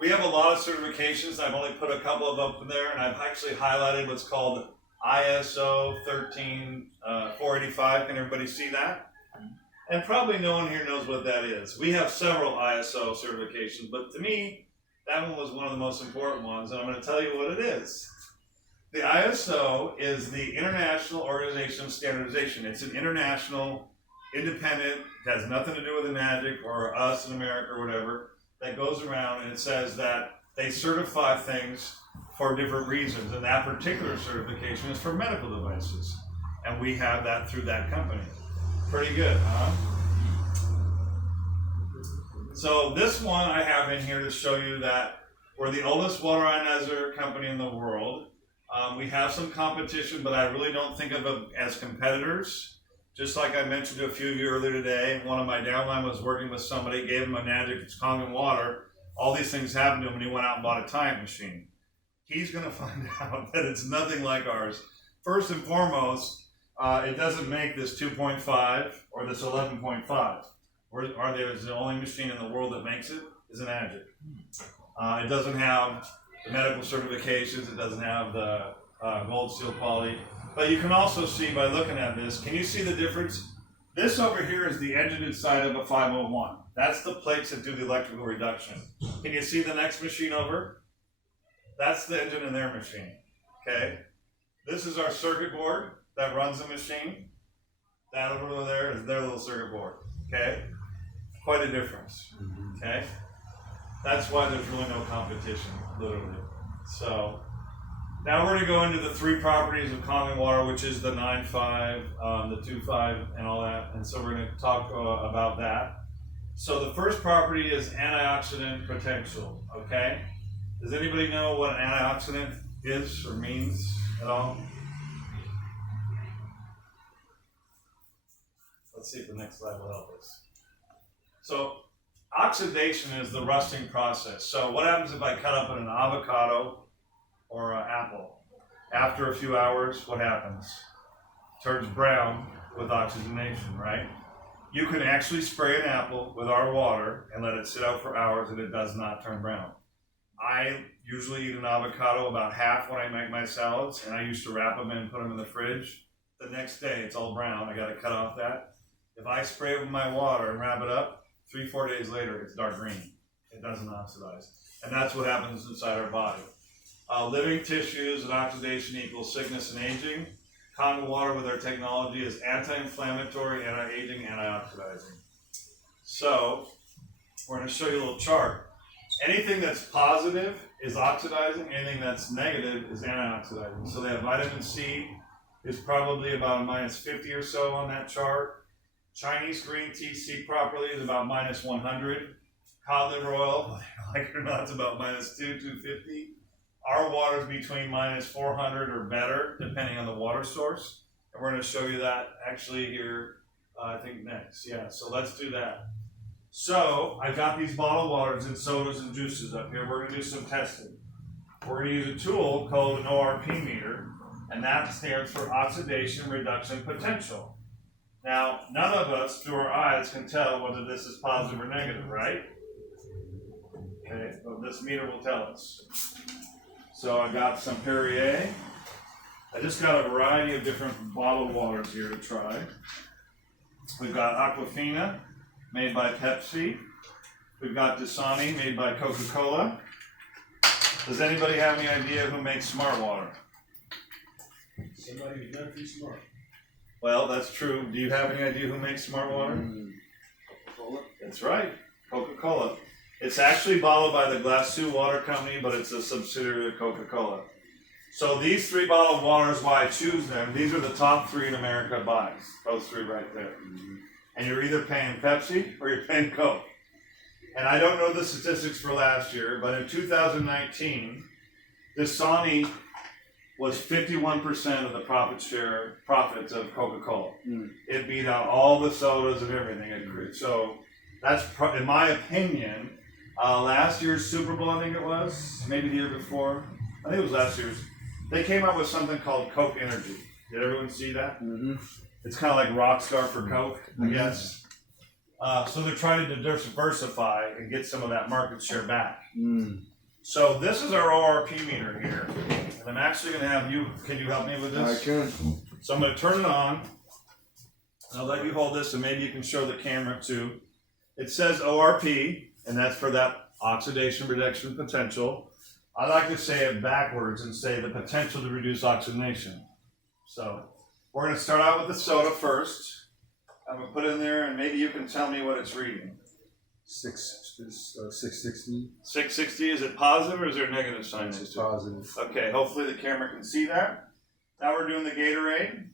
We have a lot of certifications. I've only put a couple of them up there, and I've actually highlighted what's called ISO 13485. Can everybody see that? And probably no one here knows what that is. We have several ISO certifications, but to me, that one was one of the most important ones, and I'm going to tell you what it is. The ISO is the International Organization of Standardization. It's an international, independent, it has nothing to do with Enagic or us in America or whatever, that goes around and it says that they certify things for different reasons, and that particular certification is for medical devices. And we have that through that company. Pretty good, huh? So this one I have in here to show you that we're the oldest water ionizer company in the world. We have some competition, but I really don't think of them as competitors. Just like I mentioned to a few of you earlier today, one of my downline was working with somebody, gave him Enagic Water. All these things happened to him, and he went out and bought a time machine. He's going to find out that it's nothing like ours. First and foremost, it doesn't make this 2.5 or this 11.5. There's the only machine in the world that makes it is Enagic. It doesn't have the medical certifications. It doesn't have the gold seal quality. But you can also see by looking at this, can you see the difference? This over here is the engine inside of a 501. That's the plates that do the electrical reduction. Can you see the next machine over? That's the engine in their machine, okay? This is our circuit board that runs the machine. That over there is their little circuit board, okay? Quite a difference, okay? That's why there's really no competition, literally. So now we're going to go into the 3 properties of Kangen water, which is the 9.5, the 2.5, and all that. And so we're going to talk about that. So the first property is antioxidant potential, okay? Does anybody know what an antioxidant is or means at all? Let's see if the next slide will help us. So oxidation is the rusting process. So what happens if I cut up an avocado or an apple? After a few hours, what happens? It turns brown with oxygenation, right? You can actually spray an apple with our water and let it sit out for hours and it does not turn brown. I usually eat an avocado about half when I make my salads, and I used to wrap them and put them in the fridge. The next day, it's all brown. I got to cut off that. If I spray it with my water and wrap it up, 3-4 days later, it's dark green. It doesn't oxidize. And that's what happens inside our body. Living tissues and oxidation equals sickness and aging. Kangen water with our technology is anti-inflammatory, anti-aging, antioxidizing. So we're going to show you a little chart. Anything that's positive is oxidizing. Anything that's negative is antioxidizing. So that vitamin C is probably about a -50 or so on that chart. Chinese green tea, see properly, is about -100. Cod liver oil, like it or not, it's about -2, 250. Our water is between -400 or better, depending on the water source. And we're going to show you that actually here, I think next. Yeah, so let's do that. So I got these bottled waters and sodas and juices up here. We're going to do some testing. We're going to use a tool called an ORP meter, and that stands for oxidation reduction potential. Now, none of us through our eyes can tell whether this is positive or negative, right? Okay, but this meter will tell us. So I got some Perrier. I just got a variety of different bottled waters here to try. We've got Aquafina, made by Pepsi. We've got Dasani, made by Coca-Cola. Does anybody have any idea who makes Smart Water? Somebody who's not too smart. Well, that's true. Do you have any idea who makes Smart Water? Coca-Cola. That's right, Coca-Cola. It's actually bottled by the Glacé Water Company, but it's a subsidiary of Coca-Cola. So these three bottled waters, why I choose them, these are the top three in America buys. Those three right there. And you're either paying Pepsi or you're paying Coke. And I don't know the statistics for last year, but in 2019, Dasani was 51% of the profits of Coca-Cola. It beat out all the sodas and everything. So that's, in my opinion, last year's Super Bowl, I think it was, maybe the year before. I think it was last year's. They came up with something called Coke Energy. Did everyone see that? Mm-hmm. It's kind of like Rockstar for Coke, I guess. So they're trying to diversify and get some of that market share back. So this is our ORP meter here. And I'm actually going to have you, can you help me with this? I can. So I'm going to turn it on. I'll let you hold this and maybe you can show the camera too. It says ORP, and that's for that oxidation reduction potential. I like to say it backwards and say the potential to reduce oxidation. So we're going to start out with the soda first. I'm going to put it in there and maybe you can tell me what it's reading. 660. 660, is it positive or is there a negative sign? It's positive. Okay, hopefully the camera can see that. Now we're doing the Gatorade.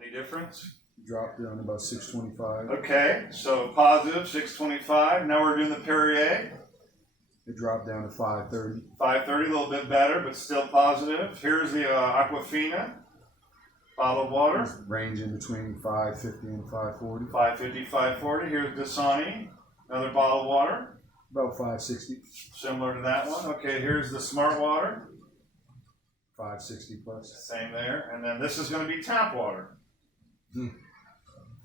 Any difference? Dropped down to about 625. Okay, so positive, 625. Now we're doing the Perrier. It dropped down to 530. 530, a little bit better, but still positive. Here's the Aquafina, bottled water. Ranging between 550 and 540. 550, 540. Here's Dasani, another bottled water. About 560. Similar to that one. Okay, here's the Smart Water. 560 plus. Same there. And then this is going to be tap water.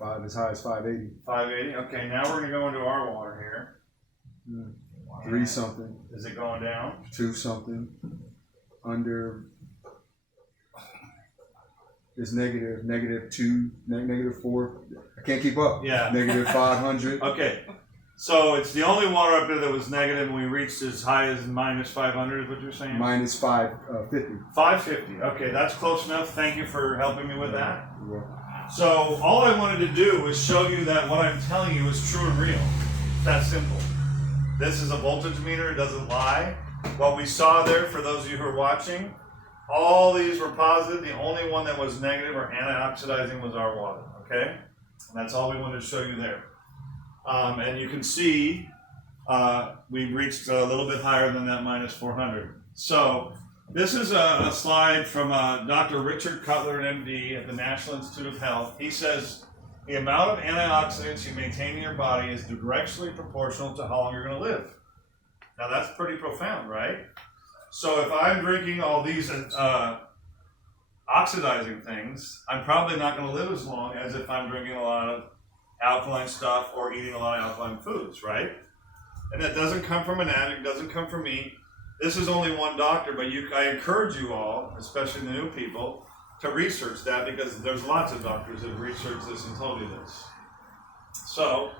As high as 580. 580. Okay, now we're going to go into our water here. 3 something. Is it going down? 2 something. Under. It's negative 2, negative 4. I can't keep up. Yeah. Negative 500. Okay. So it's the only water up there that was negative, and we reached as high as -500 is what you're saying? Minus 550. 550. Okay, that's close enough. Thank you for helping me with that. Yeah. So all I wanted to do was show you that what I'm telling you is true and real. It's that simple. This is a voltage meter. It doesn't lie. What we saw there, for those of you who are watching, all these were positive. The only one that was negative or antioxidizing was our water. Okay? And that's all we wanted to show you there. And you can see we reached a little bit higher than that -400. So this is a slide from Dr. Richard Cutler, MD, at the National Institute of Health. He says the amount of antioxidants you maintain in your body is directly proportional to how long you're going to live. Now that's pretty profound, right? So if I'm drinking all these oxidizing things, I'm probably not going to live as long as if I'm drinking a lot of alkaline stuff or eating a lot of alkaline foods, right? And that doesn't come from an addict, doesn't come from me. This is only one doctor, but I encourage you all, especially the new people, to research that because there's lots of doctors that have researched this and told you this. So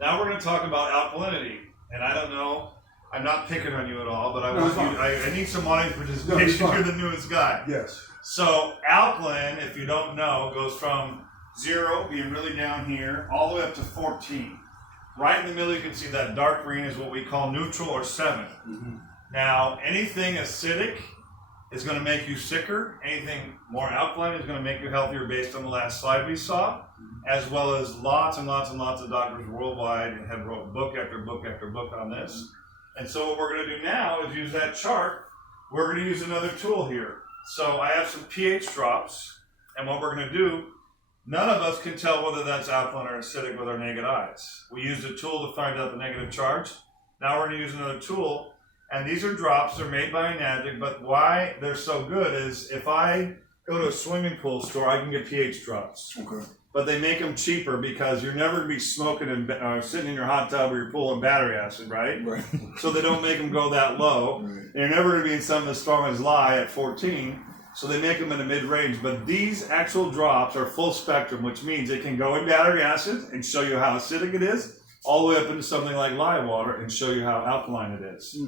now we're going to talk about alkalinity. And I don't know, I'm not picking on you at all, but I need some audience participation. You're the newest guy. Yes. So alkaline, if you don't know, goes from 0, being really down here, all the way up to 14. Right in the middle, you can see that dark green is what we call neutral or 7. Now, anything acidic is going to make you sicker. Anything more alkaline is going to make you healthier based on the last slide we saw, as well as lots and lots and lots of doctors worldwide and have wrote book after book after book on this. And so what we're going to do now is use that chart. We're going to use another tool here. So I have some pH drops, and what we're going to do, none of us can tell whether that's alkaline or acidic with our naked eyes. We used a tool to find out the negative charge. Now we're going to use another tool. And these are drops, they're made by Enagic, but why they're so good is if I go to a swimming pool store, I can get pH drops. Okay. But they make them cheaper because you're never going to be smoking and sitting in your hot tub or you're pulling battery acid, right? Right. So they don't make them go that low. Right. And you're never going to be in something as strong as lye at 14, so they make them in the mid-range. But these actual drops are full spectrum, which means it can go in battery acid and show you how acidic it is, all the way up into something like lye water and show you how alkaline it is.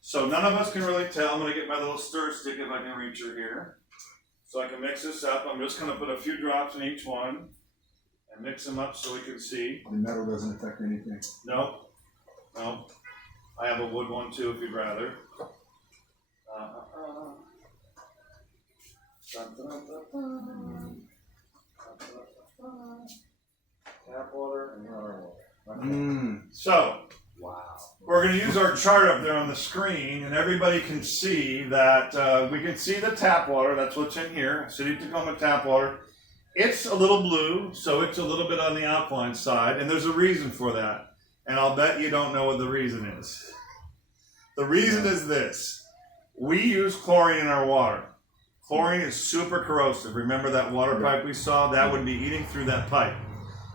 So none of us can really tell. I'm going to get my little stir stick if I can reach her here. So I can mix this up. I'm just going to put a few drops in each one and mix them up so we can see. The metal doesn't affect anything. No. No. I have a wood one too if you'd rather. Tap water and water. Okay. So, Wow. we're going to use our chart up there on the screen, and everybody can see that we can see the tap water. That's what's in here, City Tacoma tap water. It's a little blue, so it's a little bit on the alkaline side, and there's a reason for that. And I'll bet you don't know what the reason is. The reason is this. We use chlorine in our water. Chlorine is super corrosive. Remember that water pipe we saw? That would be eating through that pipe.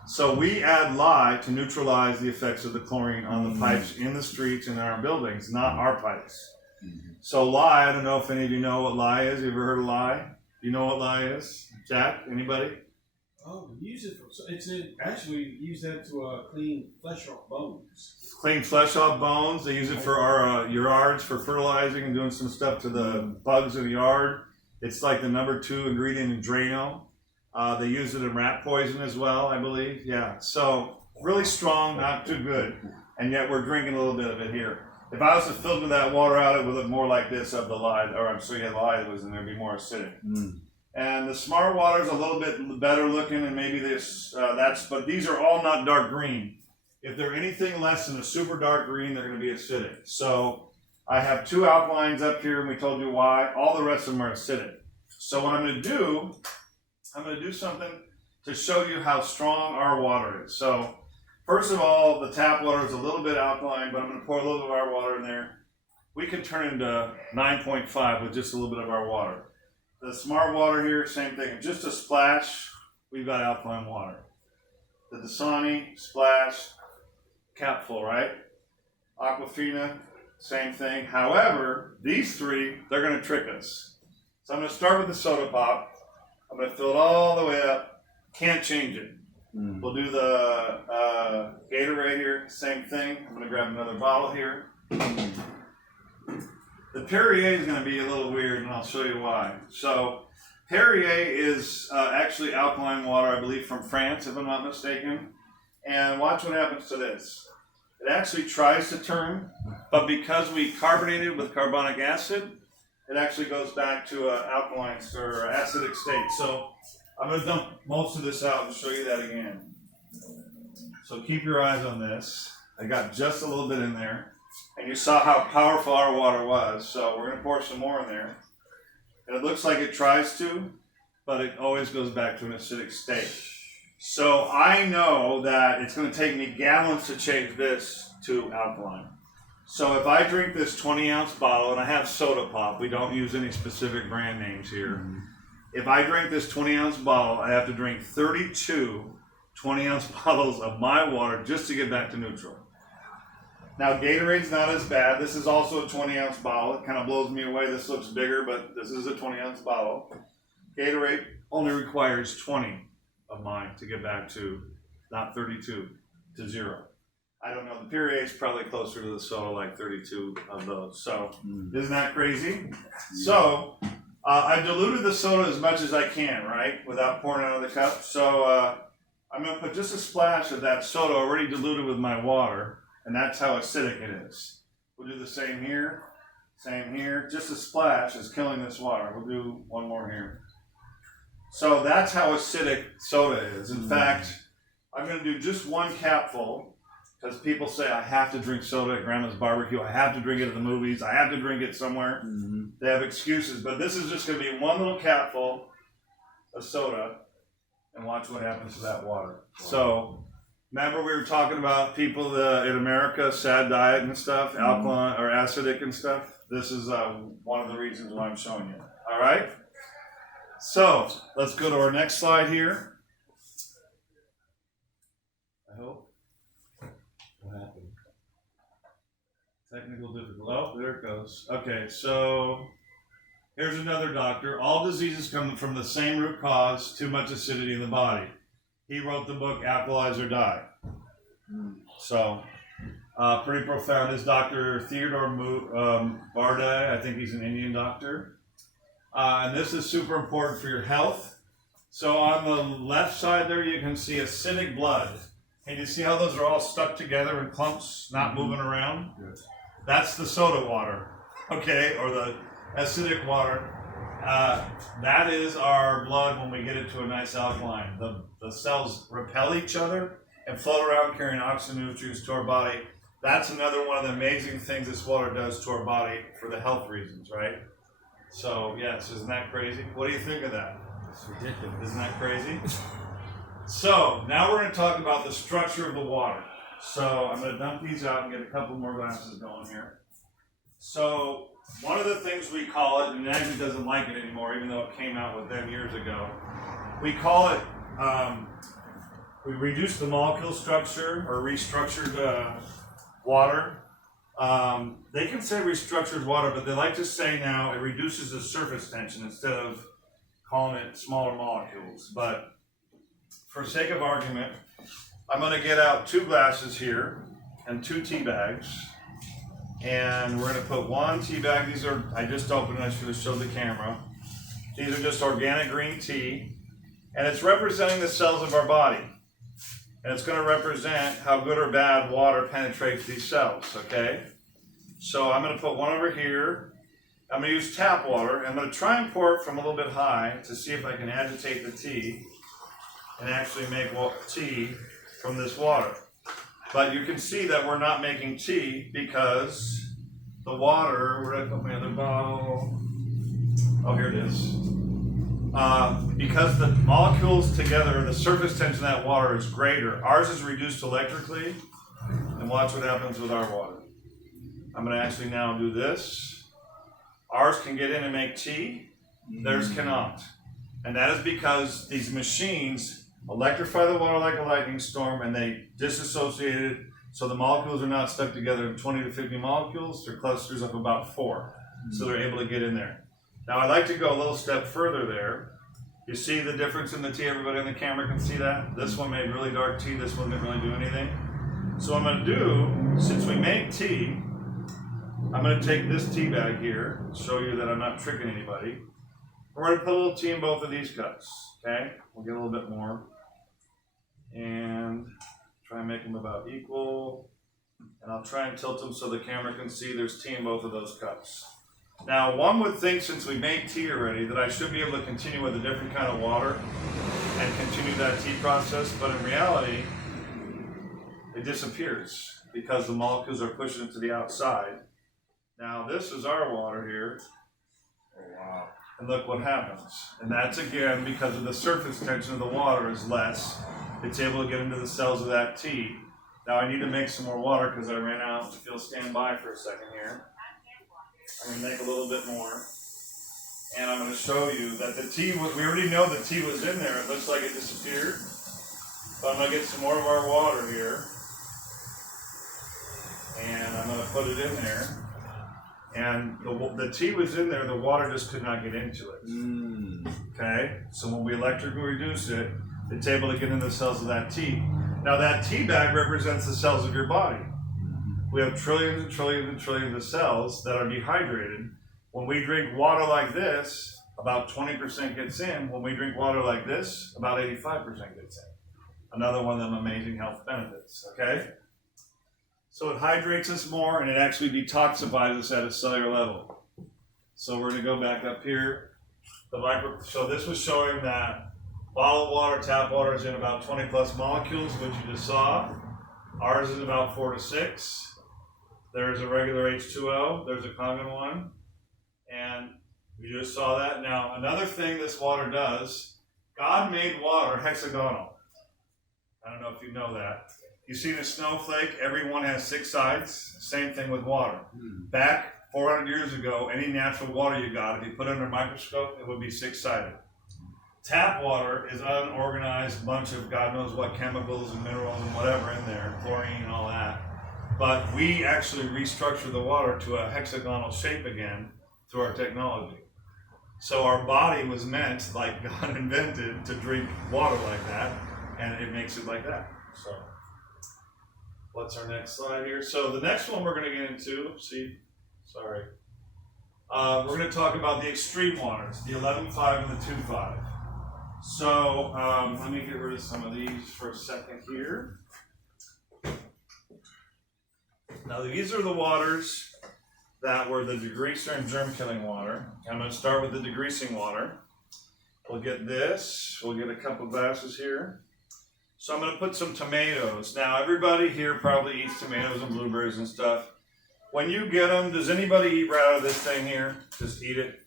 So we add lye to neutralize the effects of the chlorine on the pipes in the streets and in our buildings, not our pipes. So lye, I don't know if any of you know what lye is. You ever heard of lye? Do you know what lye is? Jack, anybody? Oh, we use it for, actually we use that to clean flesh off bones. Clean flesh off bones. They use it for our yards for fertilizing and doing some stuff to the bugs in the yard. It's like the number 2 ingredient in Drano. They use it in rat poison as well, I believe. Yeah, so really strong, not too good. And yet we're drinking a little bit of it here. If I was to filter that water out, it would look more like this of the lye, or I'm sure you had lye that was in there, it'd be more acidic. And the smart water is a little bit better looking, and maybe this, but these are all not dark green. If they're anything less than a super dark green, they're going to be acidic. So I have 2 alkalines up here, and we told you why. All the rest of them are acidic. So what I'm going to do something to show you how strong our water is. So first of all, the tap water is a little bit alkaline, but I'm going to pour a little bit of our water in there. We can turn into 9.5 with just a little bit of our water. The smart water here, same thing. Just a splash, we've got alkaline water. The Dasani, splash, cap full, right? Aquafina, same thing. However, these 3, they're going to trick us. So I'm going to start with the soda pop. I'm going to fill it all the way up. Can't change it. We'll do the Gatorade here, same thing. I'm going to grab another bottle here. The Perrier is going to be a little weird, and I'll show you why. So, Perrier is actually alkaline water, I believe, from France, if I'm not mistaken. And watch what happens to this. It actually tries to turn, but because we carbonate it with carbonic acid, it actually goes back to an alkaline or acidic state. So, I'm going to dump most of this out and show you that again. So, keep your eyes on this. I got just a little bit in there. And you saw how powerful our water was, so we're going to pour some more in there. And it looks like it tries to, but it always goes back to an acidic state. So I know that it's going to take me gallons to change this to alkaline. So if I drink this 20-ounce bottle, and I have soda pop, we don't use any specific brand names here. If I drink this 20-ounce bottle, I have to drink 32 20-ounce bottles of my water just to get back to neutral. Now, Gatorade's not as bad. This is also a 20-ounce bottle. It kind of blows me away. This looks bigger, but this is a 20-ounce bottle. Gatorade only requires 20 of mine to get back to, not 32, to 0. I don't know. The Perrier is probably closer to the soda, like 32 of those. So, isn't that crazy? So, I've diluted the soda as much as I can, right? Without pouring it out of the cup. So, I'm gonna put just a splash of that soda already diluted with my water, and that's how acidic it is. We'll do the same here, just a splash is killing this water. We'll do one more here. So that's how acidic soda is. In fact, I'm gonna do just one capful, because people say I have to drink soda at grandma's barbecue, I have to drink it at the movies, I have to drink it somewhere. They have excuses, but this is just gonna be one little capful of soda, and watch what happens to that water. So, remember we were talking about people in America, sad diet and stuff, alkaline or acidic and stuff? This is one of the reasons why I'm showing you. All right? So, let's go to our next slide here. I hope. What happened? Technical difficulty. Oh, there it goes. Okay, so here's another doctor. All diseases come from the same root cause, too much acidity in the body. He wrote the book Alkalize or Die. So, pretty profound. This Dr. Theodore Bardai, I think he's an Indian doctor. And this is super important for your health. So on the left side there, you can see acidic blood. And you see how those are all stuck together in clumps, not moving around? Yes. That's the soda water, okay, or the acidic water. That is our blood when we get it to a nice alkaline. The cells repel each other and float around carrying oxygen nutrients to our body. That's another one of the amazing things this water does to our body for the health reasons, right? So, yes, isn't that crazy? What do you think of that? It's ridiculous. Isn't that crazy? So, now we're going to talk about the structure of the water. So, I'm going to dump these out and get a couple more glasses going here. So, one of the things we call it, and Enagic doesn't like it anymore, even though it came out with them years ago, we call it, we reduced the molecule structure or restructured water. They can say restructured water, but they like to say now it reduces the surface tension instead of calling it smaller molecules. But for sake of argument, I'm going to get out 2 glasses here and 2 tea bags. And we're going to put 1 tea bag. These are, I just opened it, I should have showed the camera. These are just organic green tea. And it's representing the cells of our body. And it's going to represent how good or bad water penetrates these cells, okay? So I'm going to put 1 over here. I'm going to use tap water. I'm going to try and pour it from a little bit high to see if I can agitate the tea and actually make tea from this water. But you can see that we're not making tea because the water, where did I put my other bottle? Oh, here it is. Because the molecules together, the surface tension of that water is greater. Ours is reduced electrically, and watch what happens with our water. I'm going to actually now do this. Ours can get in and make tea, theirs cannot. And that is because these machines electrify the water like a lightning storm, and they disassociate it so the molecules are not stuck together in 20 to 50 molecules. They're clusters of about 4, so they're able to get in there. Now I'd like to go a little step further there. You see the difference in the tea? Everybody on the camera can see that? This one made really dark tea, this one didn't really do anything. So what I'm going to do, since we make tea, I'm going to take this tea bag here, show you that I'm not tricking anybody. We're going to put a little tea in both of these cups, okay? We'll get a little bit more. And try and make them about equal. And I'll try and tilt them so the camera can see there's tea in both of those cups. Now, one would think since we made tea already that I should be able to continue with a different kind of water and continue that tea process, but in reality, it disappears because the molecules are pushing it to the outside. Now, this is our water here. Oh, wow. And look what happens. And that's again because of the surface tension of the water is less. It's able to get into the cells of that tea. Now, I need to make some more water because I ran out. If you'll stand by for a second here. I'm going to make a little bit more. And I'm going to show you that the tea, we already know the tea was in there. It looks like it disappeared. But I'm going to get some more of our water here. And I'm going to put it in there. And the tea was in there, the water just could not get into it. Okay? So when we electrically reduce it, it's able to get into the cells of that tea. Now that tea bag represents the cells of your body. We have trillions and trillions and trillions of cells that are dehydrated. When we drink water like this, about 20% gets in. When we drink water like this, about 85% gets in. Another one of them amazing health benefits, okay? So it hydrates us more and it actually detoxifies us at a cellular level. So we're gonna go back up here. So this was showing that bottled water, tap water is in about 20 plus molecules, which you just saw. Ours is about 4 to 6. There's a regular H2O, there's a common one, and you just saw that. Now, another thing this water does, God made water hexagonal. I don't know if you know that. You see the snowflake, every one has 6 sides. Same thing with water. Back 400 years ago, any natural water you got, if you put it under a microscope, it would be 6-sided. Tap water is an unorganized bunch of God knows what chemicals and minerals and whatever in there, chlorine and all that. But we actually restructure the water to a hexagonal shape again through our technology. So our body was meant, like God invented, to drink water like that, and it makes it like that. So, what's our next slide here? So the next one we're going to get into, we're going to talk about the extreme waters, the 11.5 and the 2.5. So let me get rid of some of these for a second here. Now these are the waters that were the degreaser and germ killing water. I'm going to start with the degreasing water. We'll get this, we'll get a couple glasses here. So I'm going to put some tomatoes. Now everybody here probably eats tomatoes and blueberries and stuff. When you get them, does anybody eat right out of this thing here? Just eat it?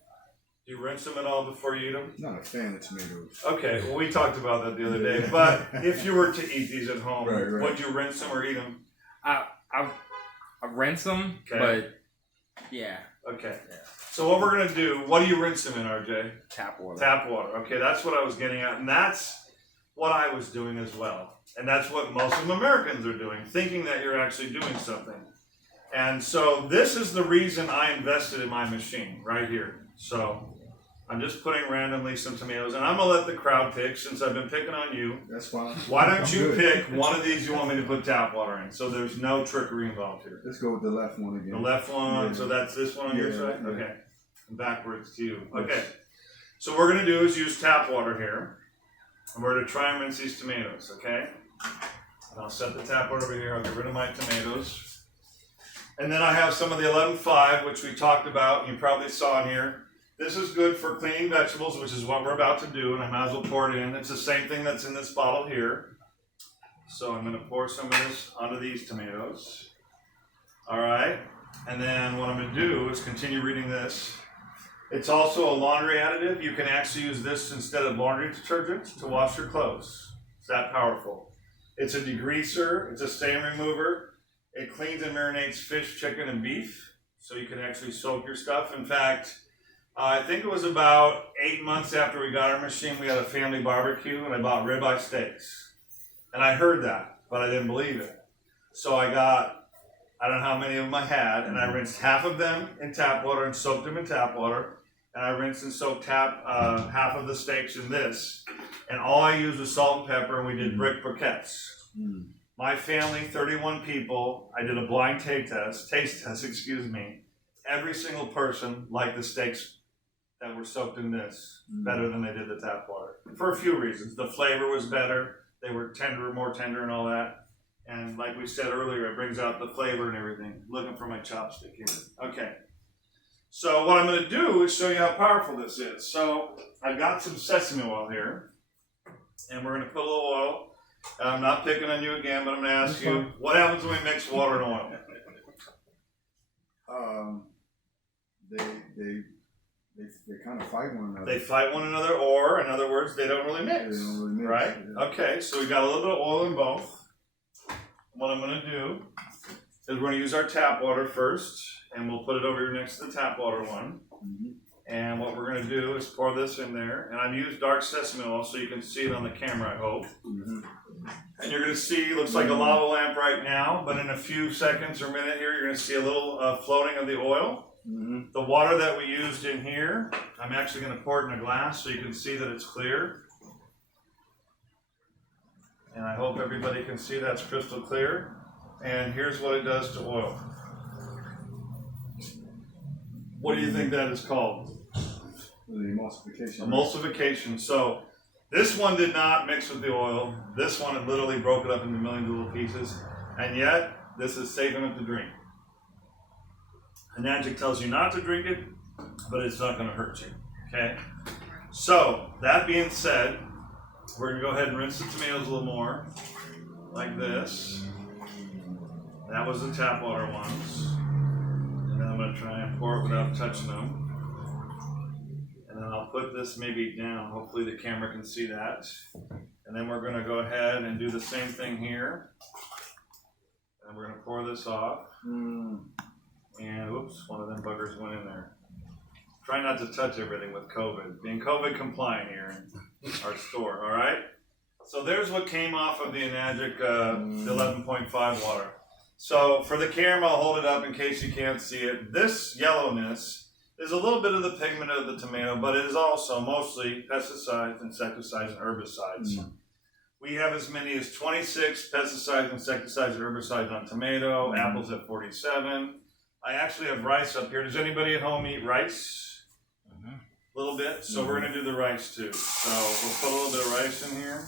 Do you rinse them at all before you eat them? Not a fan of tomatoes. Okay, well we talked about that the other day. But if you were to eat these at home, Right. would you rinse them or eat them? I rinse them, Okay. but yeah, Okay. So what we're going to do, what do you rinse them in, RJ? tap water. Tap water. Okay, that's what I was getting at. And that's what I was doing as well. And that's what most of Americans are doing, thinking that you're actually doing something. And so this is the reason I invested in my machine right here. So I'm just putting randomly some tomatoes, and I'm going to let the crowd pick since I've been picking on you. That's fine. Why don't I'm you good. pick one of these you want me to put tap water in? So there's no trickery involved here. Let's go with the left one again. The left one, Yeah. so that's this one on your Yeah, side? yeah. Okay. And backwards to you. Yes. Okay. So what we're going to do is use tap water here. And we're going to try and rinse these tomatoes, okay? And I'll set the tap water over here. I'll get rid of my tomatoes. And then I have some of the 11.5, which we talked about, and you probably saw in here. This is good for cleaning vegetables, which is what we're about to do, and I might as well pour it in. It's the same thing that's in this bottle here. So I'm going to pour some of this onto these tomatoes. All right. And then what I'm going to do is continue reading this. It's also a laundry additive. You can actually use this instead of laundry detergent to wash your clothes. It's that powerful. It's a degreaser. It's a stain remover. It cleans and marinates fish, chicken, and beef. So you can actually soak your stuff. In fact, I think it was about 8 months after we got our machine, we had a family barbecue, and I bought ribeye steaks. And I heard that, but I didn't believe it. So I got, I don't know how many of them I had, and I rinsed half of them in tap water and soaked them in tap water. And I rinsed and soaked half of the steaks in this. And all I used was salt and pepper, and we did brick briquettes. Mm. My family, 31 people, I did a blind taste test, Every single person liked the steaks that were soaked in this better than they did the tap water. For a few reasons. The flavor was better, they were tender, more tender and all that. And like we said earlier, it brings out the flavor and everything. Looking for my chopstick here. Okay. So what I'm going to do is show you how powerful this is. So I've got some sesame oil here, and we're going to put a little oil. I'm not picking on you again, but I'm going to ask you, what happens when we mix water and oil? They kind of fight one another. They fight one another, or in other words, they don't really They mix. don't really mix, Right? yeah. Okay, so we got a little bit of oil in both. What I'm going to do is we're going to use our tap water first, and we'll put it over here next to the tap water one. Mhm. And what we're going to do is pour this in there, and I've used dark sesame oil so you can see it on the camera, I hope. Mhm. And you're going to see, looks like a lava lamp right now, but in a few seconds or minute here, you're going to see a little floating of the oil. Mhm. The water that we used in here, I'm actually going to pour it in a glass so you can see that it's clear. And I hope everybody can see that's crystal clear. And here's what it does to oil. What do you think that is called? The emulsification. Emulsification. So This one did not mix with the oil. This one, it literally broke it up into millions of little pieces. And yet, this is safe enough to drink. Enagic tells you not to drink it, but it's not going to hurt you. Okay? So, that being said, we're going to go ahead and rinse the tomatoes a little more. Like this. That was the tap water ones. And then I'm going to try and pour it without touching them. And then I'll put this maybe down. Hopefully the camera can see that. And then we're going to go ahead and do the same thing here. And we're going to pour this off. And oops, one of them buggers went in there. Try not to touch everything with COVID. Being COVID compliant here in our store, all right? So there's what came off of the Enagic 11.5 water. So for the camera, I'll hold it up in case you can't see it. This yellowness is a little bit of the pigment of the tomato, but it is also mostly pesticides, insecticides, and herbicides. We have as many as 26 pesticides, insecticides, and herbicides on tomato. Apples at 47. I actually have rice up here. Does anybody at home eat rice? A little bit. So we're going to do the rice too. So we'll put a little bit of rice in here.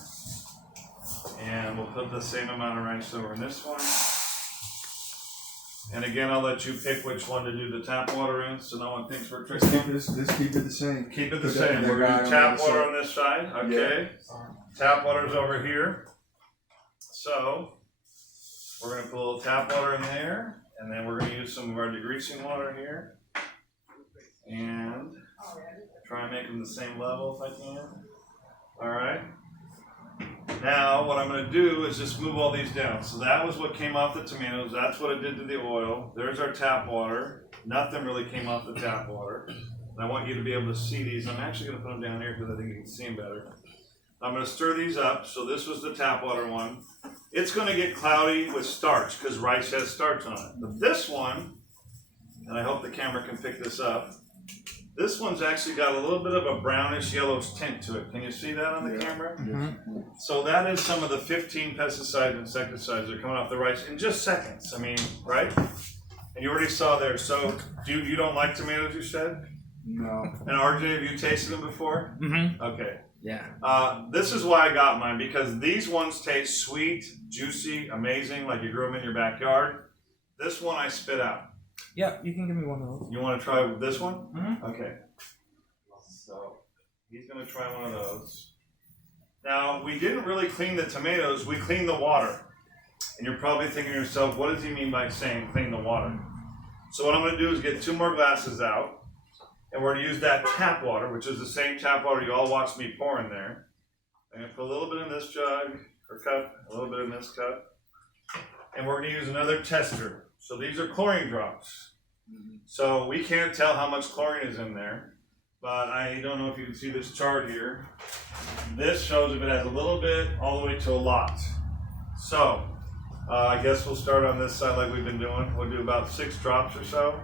And we'll put the same amount of rice over in this one. And again, I'll let you pick which one to do the tap water in, so no one thinks we're tricking them. Let's keep it the same. Keep it the same. We're going to do tap water on this side. Okay. Tap water's over here. So we're going to put a little tap water in there, and then we're going to use some of our degreasing water here, and try and make them the same level if I can. All right. Now, what I'm going to do is just move all these down. So that was what came off the tomatoes. That's what it did to the oil. There's our tap water. Nothing really came off the tap water. And I want you to be able to see these. I'm actually going to put them down here because I think you can see them better. I'm going to stir these up. So this was the tap water one. It's going to get cloudy with starch because rice has starch on it. But this one, and I hope the camera can pick this up, this one's actually got a little bit of a brownish yellowish tint to it. Can you see that on the camera? So that is some of the 15 pesticides and insecticides that are coming off the rice in just seconds. I mean, right? And you already saw there. So you don't like tomatoes, you said? No. And RJ, have you tasted them before? Okay. Yeah. This is why I got mine, because these ones taste sweet, juicy, amazing, like you grew them in your backyard. This one I spit out. Yeah, you can give me one of those. You want to try this one? Okay. So he's going to try one of those. Now, we didn't really clean the tomatoes. We cleaned the water. And you're probably thinking to yourself, what does he mean by saying clean the water? So what I'm going to do is get 2 more glasses out. And we're going to use that tap water, which is the same tap water you all watched me pour in there. I'm going to put a little bit in this jug, or cup, a little bit in this cup. And we're going to use another tester. So these are chlorine drops. So we can't tell how much chlorine is in there, but I don't know if you can see this chart here. This shows if it has a little bit all the way to a lot. So I guess we'll start on this side like we've been doing. We'll do about 6 drops or so.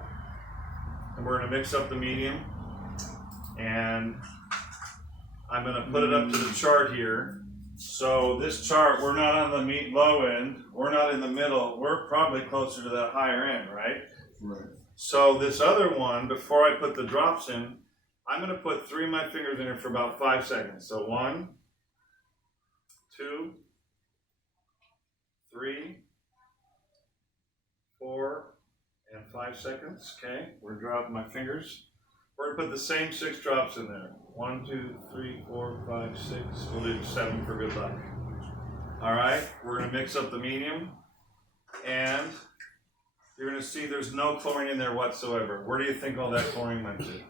And we're going to mix up the medium. And I'm going to put it up to the chart here. So this chart, we're not on the low end, we're not in the middle, we're probably closer to that higher end, right? Right. So this other one, before I put the drops in, I'm going to put 3 of my fingers in here for about 5 seconds. So 1, 2, 3, 4, and 5 seconds. Okay, we're dropping my fingers. We're going to put the same 6 drops in there. 1, 2, 3, 4, 5, 6. We'll do 7 for good luck. All right, we're going to mix up the medium. And you're going to see there's no chlorine in there whatsoever. Where do you think all that chlorine went to?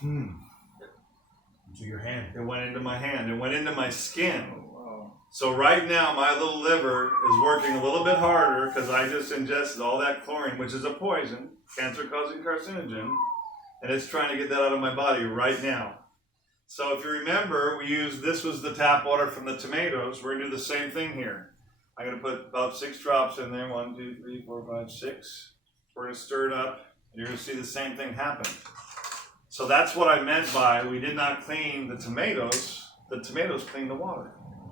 To your hand. It went into my hand. It went into my skin. So right now, my little liver is working a little bit harder because I just ingested all that chlorine, which is a poison, cancer-causing carcinogen, and it's trying to get that out of my body right now. So if you remember, this was the tap water from the tomatoes. We're going to do the same thing here. I'm going to put about 6 drops in there. 1, 2, 3, 4, 5, 6. We're going to stir it up, and you're going to see the same thing happen. So that's what I meant by we did not clean the tomatoes. The tomatoes cleaned the water.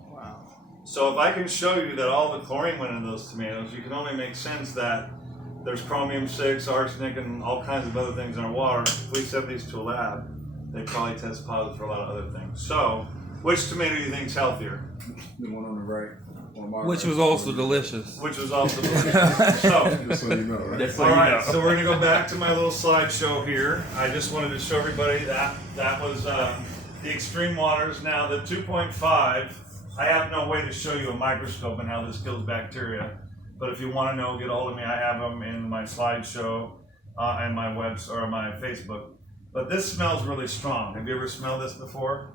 Wow. So if I can show you that all the chlorine went in those tomatoes, you can only make sense that there's chromium-6, arsenic, and all kinds of other things in our water. If we send these to a lab, they probably test positive for a lot of other things. So, which tomato do you think's healthier? The one on the right. On my Which right. was also delicious. Which was also delicious. So, Just so you know, right? Just so all you right, know. so we're gonna go back to my little slideshow here. I just wanted to show everybody that was the extreme waters. Now the 2.5, I have no way to show you a microscope and how this kills bacteria. But if you want to know, get a hold of me. I have them in my slideshow and my or my Facebook. But this smells really strong. Have you ever smelled this before?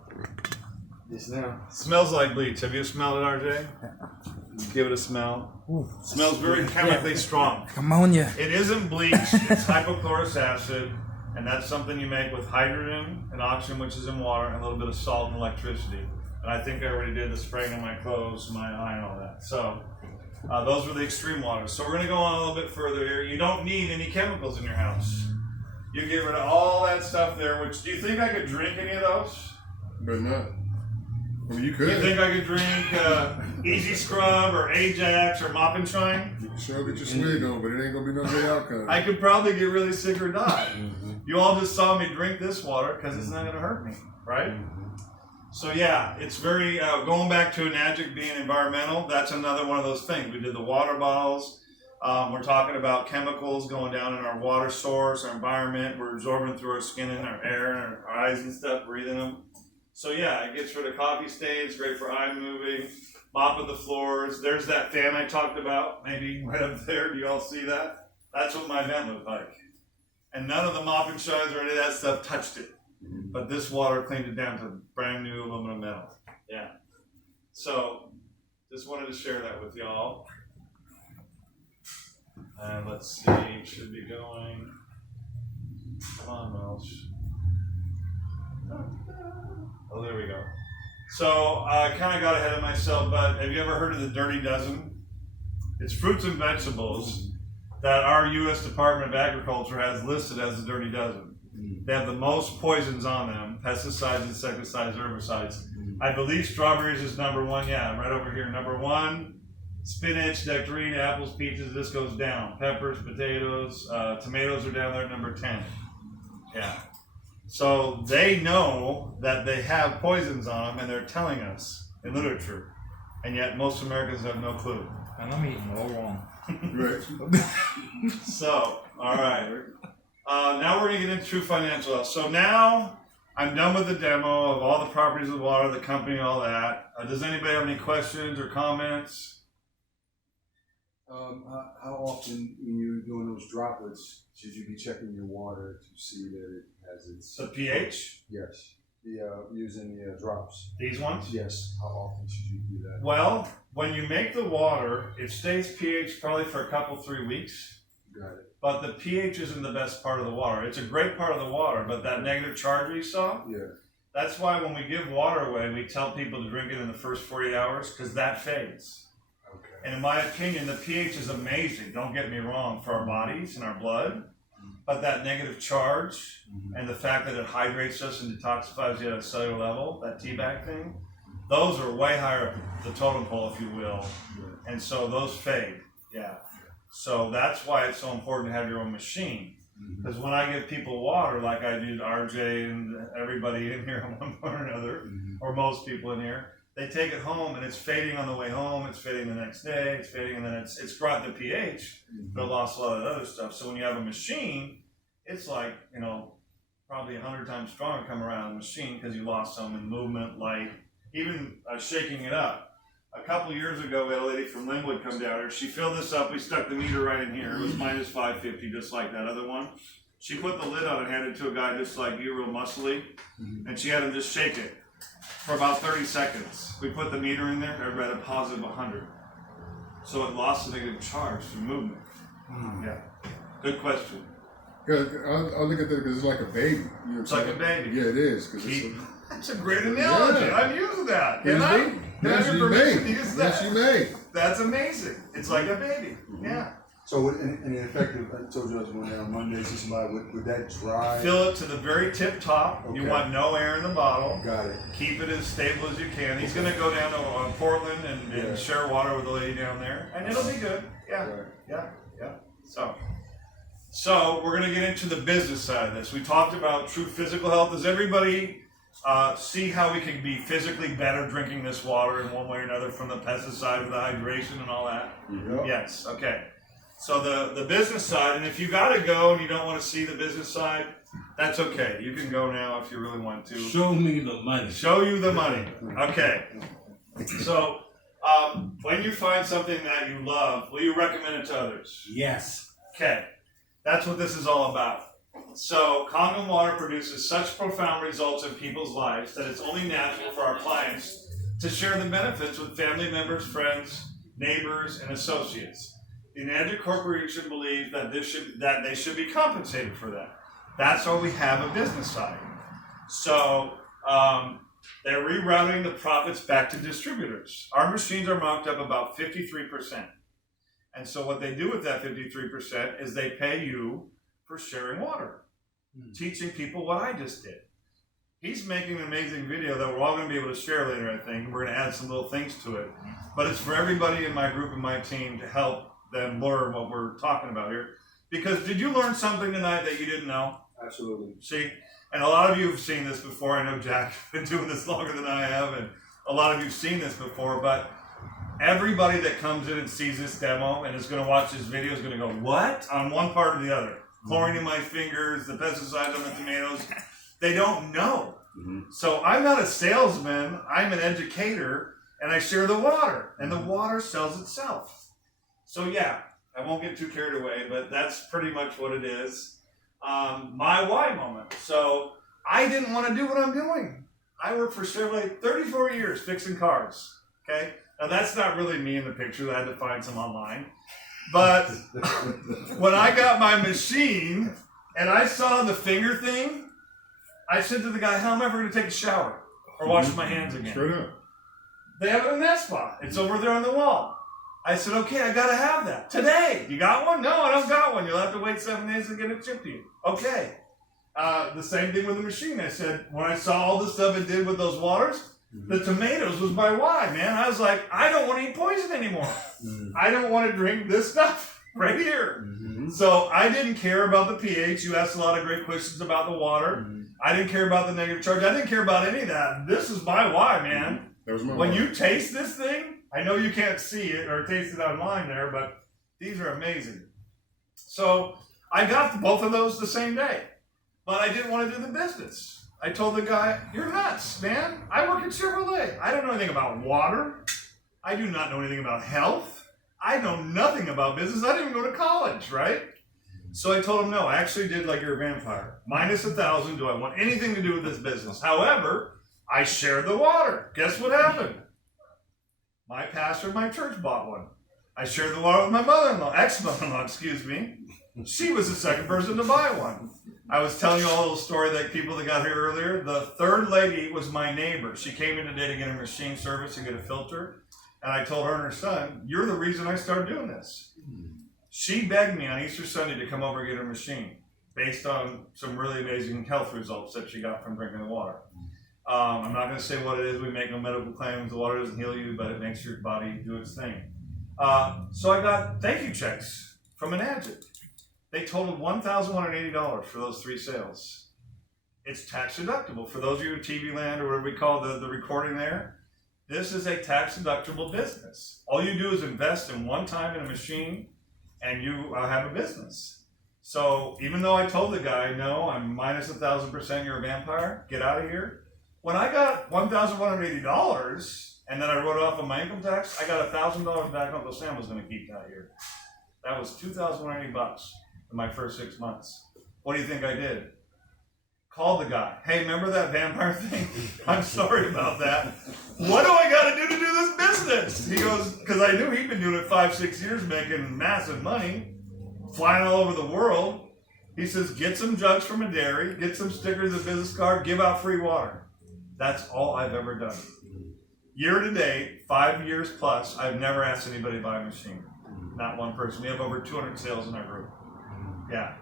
Yes, now. Smells like bleach. Have you smelled it, RJ? Give it a smell. Ooh. Smells very chemically strong. Ammonia. It isn't bleach, it's hypochlorous acid, and that's something you make with hydrogen and oxygen, which is in water, and a little bit of salt and electricity. And I think I already did the spraying on my clothes, my eye, and all that. So those were the extreme waters. So we're going to go on a little bit further here. You don't need any chemicals in your house. You get rid of all that stuff there, which, do you think I could drink any of those? But not. I mean, you Do you could. think I could drink Easy Scrub or Ajax or Mop and Shine? You can sure get your swig on, but it ain't gonna be no good outcome. I could probably get really sick or die. You all just saw me drink this water because it's not going to hurt me, right? So yeah, it's very, going back to Enagic being environmental, that's another one of those things. We did the water bottles. We're talking about chemicals going down in our water source, our environment. We're absorbing through our skin and our air and our eyes and stuff, breathing them. So yeah, it gets rid of coffee stains, great for eye moving, mop of the floors. There's that fan I talked about, maybe right up there. Do you all see that? That's what my vent looked like. And none of the mop and shines or any of that stuff touched it. But this water cleaned it down to brand new aluminum metal. Yeah. So, just wanted to share that with y'all. And let's see, it should be going. Come on, Welsh. Oh, there we go. So, I kind of got ahead of myself, but have you ever heard of the Dirty Dozen? It's fruits and vegetables that our U.S. Department of Agriculture has listed as the Dirty Dozen. They have the most poisons on them, pesticides, insecticides, herbicides. I believe strawberries is number one, yeah, right over here. Number one, spinach, nectarine, apples, peaches, this goes down. Peppers, potatoes, tomatoes are down there at number 10. Yeah. So they know that they have poisons on them and they're telling us in literature. And yet most Americans have no clue. And I'm eating all wrong. Right. So, all right. Now we're going to get into true financial health. So now I'm done with the demo of all the properties of water, the company, all that. Does anybody have any questions or comments? How often, when you're doing those droplets, should you be checking your water to see that it has its The pH? Yes, using the drops. These ones? Yes. How often should you do that? Well, when you make the water, it stays pH probably for a couple, 3 weeks. Got it. But the pH isn't the best part of the water. It's a great part of the water, but that negative charge we saw, Yeah. that's why when we give water away, we tell people to drink it in the first 48 hours because that fades. Okay. And in my opinion, the pH is amazing, don't get me wrong, for our bodies and our blood. But that negative charge and the fact that it hydrates us and detoxifies you at a cellular level, that teabag thing, those are way higher up the totem pole, if you will. And so those fade, yeah. So that's why it's so important to have your own machine. Because when I give people water, like I do to RJ and everybody in here at one point or another, or most people in here, they take it home and it's fading on the way home, it's fading the next day, it's fading, and then it's brought the pH, but it lost a lot of that other stuff. So when you have a machine, it's like, you know, probably 100 times stronger come around the machine because you lost some in movement, light, even shaking it up. A couple years ago, we had a lady from Linwood come down here. She filled this up. We stuck the meter right in here. It was minus 550, just like that other one. She put the lid on and handed it to a guy just like you, real muscly, and she had him just shake it for about 30 seconds. We put the meter in there. Everybody had a positive 100. So it lost the negative charge through movement. Yeah. Good question. I look at that because it's like a baby. You know It's like a baby. Yeah, it is. Cause it's That's a great analogy. Yeah. I'm using that. Yes, Can I? you- Can I yes, have you your permission may. to use that? Yes, you may. That's amazing. It's like a baby. Yeah. So, in effect, I told you I was going down Monday, see somebody, would that dry? Fill it to the very tip top. You Okay. want no air in the bottle. Got it. Keep it as stable as you can. He's going to go down to Portland and Yeah. share water with the lady down there, and it'll be good. Yeah, Right. yeah, yeah. So we're going to get into the business side of this. We talked about true physical health. Does everybody see how we can be physically better drinking this water in one way or another, from the pesticide to the hydration and all that? Yep. Yes, okay. So the business side, and if you got to go and you don't want to see the business side, that's okay. You can go now if you really want to. Show me the money. Show you the money. Okay. So when you find something that you love, will you recommend it to others? Yes. Okay. That's what this is all about. So Kangen Water produces such profound results in people's lives that it's only natural for our clients to share the benefits with family members, friends, neighbors, and associates. The Enagic Corporation believes that they should be compensated for that. That's why we have a business side. So they're rerouting the profits back to distributors. Our machines are marked up about 53%. And so what they do with that 53% is they pay you for sharing water, teaching people what I just did. He's making an amazing video that we're all going to be able to share later, I think. We're going to add some little things to it. But it's for everybody in my group and my team to help them learn what we're talking about here. Because did you learn something tonight that you didn't know? Absolutely. See? And a lot of you have seen this before. I know Jack's been doing this longer than I have, and a lot of you have seen this before. But everybody that comes in and sees this demo and is going to watch this video is going to go, what? On one part or the other. Chlorine in my fingers, the pesticides on the tomatoes. They don't know. So I'm not a salesman. I'm an educator, and I share the water, and the water sells itself. So yeah, I won't get too carried away, but that's pretty much what it is. My why moment. So I didn't want to do what I'm doing. I worked for Chevrolet 34 years fixing cars. Okay, now that's not really me in the picture. I had to find some online. But when I got my machine and I saw the finger thing, I said to the guy, how am I ever going to take a shower or wash my hands again? Straight up. They have it in that spot. It's over there on the wall. I said, okay, I got to have that. Today. You got one? No, I don't got one. You'll have to wait 7 days to get it shipped to you. Okay. The same thing with the machine. I said, when I saw all the stuff it did with those waters, the tomatoes was my why, man. I was like, I don't want to eat poison anymore. I don't want to drink this stuff right here. So I didn't care about the pH. You asked a lot of great questions about the water. I didn't care about the negative charge. I didn't care about any of that. This is my why, man. That was my When why. you taste this thing, I know you can't see it or taste it online there, but these are amazing. So I got both of those the same day, but I didn't want to do the business. I told the guy, you're nuts, man. I work at Chevrolet. I don't know anything about water. I do not know anything about health. I know nothing about business. I didn't even go to college, right? So I told him, no, I actually did like you're a vampire. Minus 1,000, do I want anything to do with this business? However, I shared the water. Guess what happened? My pastor of my church bought one. I shared the water with my mother-in-law, ex-mother-in-law, excuse me. She was the second person to buy one. I was telling you a little story that people that got here earlier. The third lady was my neighbor. She came in today to get a machine service and get a filter. And I told her and her son, you're the reason I started doing this. She begged me on Easter Sunday to come over and get her machine based on some really amazing health results that she got from drinking the water. I'm not going to say what it is. We make no medical claims. The water doesn't heal you, but it makes your body do its thing. So I got thank you checks from Enagic. They totaled $1,180 for those 3 sales. It's tax deductible. For those of you in TV land or whatever we call the recording there, this is a tax deductible business. All you do is invest in one time in a machine and you have a business. So even though I told the guy, no, I'm minus 1,000%, you're a vampire, get out of here. When I got $1,180 and then I wrote it off on my income tax, I got $1,000 back Uncle Sam was going to keep that year. That was $2,180 in my first 6 months. What do you think I did? Called the guy. Hey, remember that vampire thing? I'm sorry about that. What do I got to do this business? He goes, because I knew he'd been doing it 5-6 years, making massive money, flying all over the world. He says, get some jugs from a dairy, get some stickers, a business card, give out free water. That's all I've ever done. Year to date, 5 years plus, I've never asked anybody to buy a machine. Not one person. We have over 200 sales in our group. Yeah.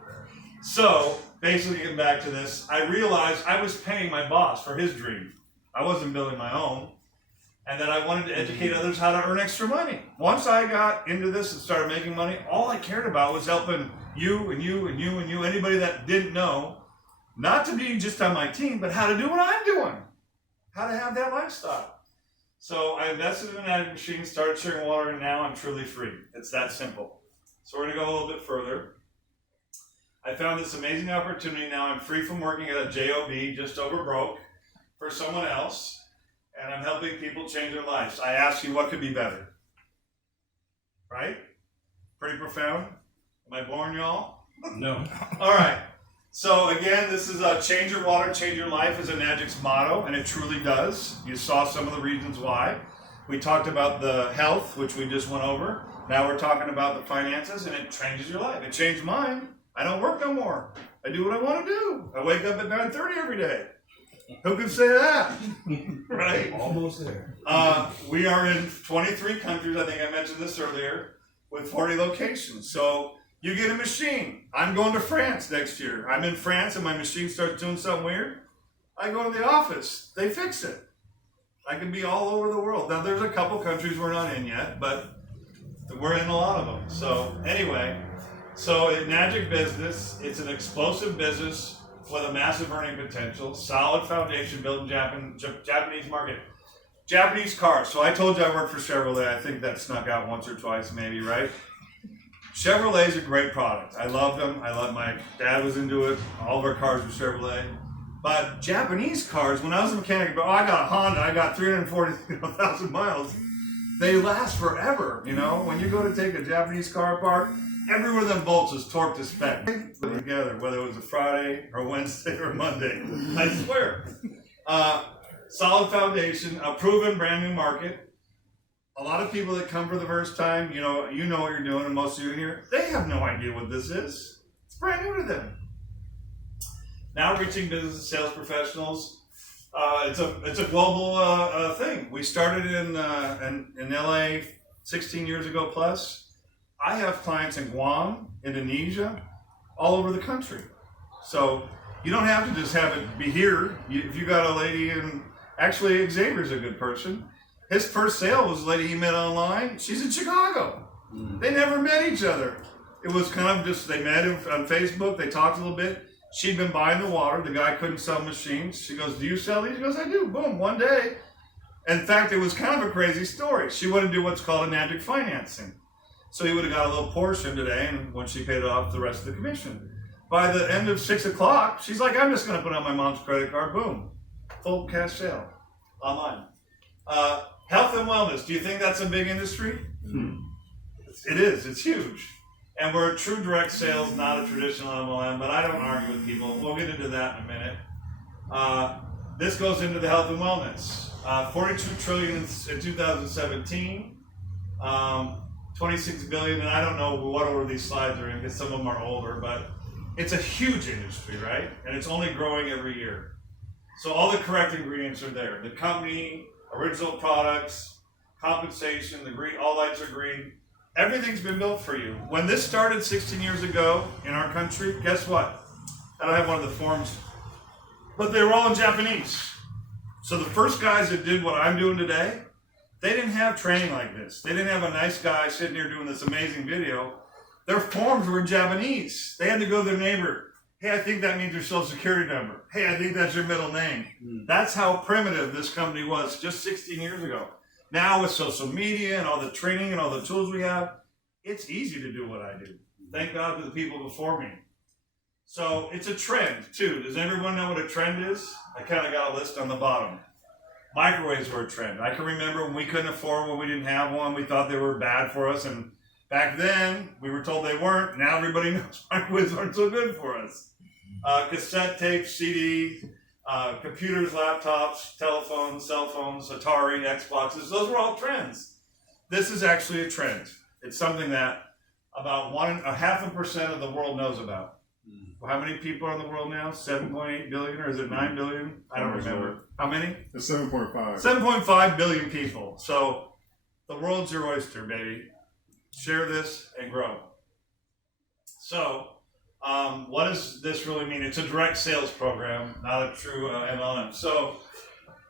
So, basically getting back to this, I realized I was paying my boss for his dream. I wasn't building my own. And then I wanted to educate others how to earn extra money. Once I got into this and started making money, all I cared about was helping you and you and you and you, anybody that didn't know, not to be just on my team, but how to do what I'm doing, how to have that lifestyle. So I invested in an Enagic machine, started sharing water, and now I'm truly free. It's that simple. So we're gonna go a little bit further. I found this amazing opportunity. Now I'm free from working at a job, just over broke, for someone else, and I'm helping people change their lives. I ask you, what could be better? Right? Pretty profound. Am I boring y'all? No. All right. So again, this is change your water, change your life is Enagic's motto, and it truly does. You saw some of the reasons why. We talked about the health, which we just went over. Now we're talking about the finances, and it changes your life. It changed mine. I don't work no more. I do what I want to do. I wake up at 9:30 every day. Who can say that? Right? Almost there. We are in 23 countries. I think I mentioned this earlier, with 40 locations. So you get a machine. I'm going to France next year. I'm in France and my machine starts doing something weird. I go to the office. They fix it. I can be all over the world. Now there's a couple countries we're not in yet, but we're in a lot of them. So anyway, so Enagic business, it's an explosive business with a massive earning potential, solid foundation built in Japanese market. Japanese cars. So I told you I worked for Chevrolet. I think that snuck out once or twice maybe, right? Chevrolet is a great product. I love them. My dad was into it. All of our cars were Chevrolet. But Japanese cars, when I was a mechanic, I got a Honda, I got 340,000 miles. They last forever, you know? When you go to take a Japanese car apart, every one of them bolts is torqued to spec. Together, whether it was a Friday or Wednesday or Monday. I swear. Solid foundation, a proven brand new market. A lot of people that come for the first time, you know what you're doing, and most of you in here, they have no idea what this is. It's brand new to them. Now reaching business and sales professionals. It's a global thing. We started in LA 16 years ago plus. I have clients in Guam, Indonesia, all over the country. So you don't have to just have it be here. If you got a lady in, actually Xavier's a good person. His first sale was a lady he met online. She's in Chicago. They never met each other. It was kind of just, they met on Facebook, they talked a little bit. She'd been buying the water. The guy couldn't sell machines. She goes, do you sell these? He goes, I do. Boom, one day. In fact, it was kind of a crazy story. She wanted to do what's called Enagic financing. So he would have got a little portion today, and when she paid it off, the rest of the commission. By the end of 6 o'clock, she's like, I'm just going to put on my mom's credit card. Boom. Full cash sale. Online. Health and wellness. Do you think that's a big industry? It is. It's huge. And we're a true direct sales, not a traditional MLM, but I don't argue with people. We'll get into that in a minute. This goes into the health and wellness. 42 trillion in 2017, 26 billion, and I don't know what order these slides are in because some of them are older, but it's a huge industry, right? And it's only growing every year. So all the correct ingredients are there. The company, original products, compensation, the green, all lights are green. Everything's been built for you. When this started 16 years ago in our country, guess what? I don't have one of the forms, but they were all in Japanese. So the first guys that did what I'm doing today, they didn't have training like this. They didn't have a nice guy sitting here doing this amazing video. Their forms were in Japanese. They had to go to their neighbor. Hey, I think that means your social security number. Hey, I think that's your middle name. That's how primitive this company was just 16 years ago. Now with social media and all the training and all the tools we have, it's easy to do what I do. Thank God for the people before me. So it's a trend too. Does everyone know what a trend is? I kind of got a list on the bottom. Microwaves were a trend. I can remember when we couldn't afford one, we didn't have one, we thought they were bad for us, and back then we were told they weren't. Now everybody knows microwaves aren't so good for us. Cassette tapes, CD, computers, laptops, telephones, cell phones, Atari, Xboxes, those were all trends. This is actually a trend. It's something that about 0.5% of the world knows about. How many people are in the world now? 7.8 billion, or is it 9 billion? I don't remember. How many? It's 7.5. 7.5 billion people. So the world's your oyster, baby. Share this and grow. So what does this really mean? It's a direct sales program, not a true MLM. So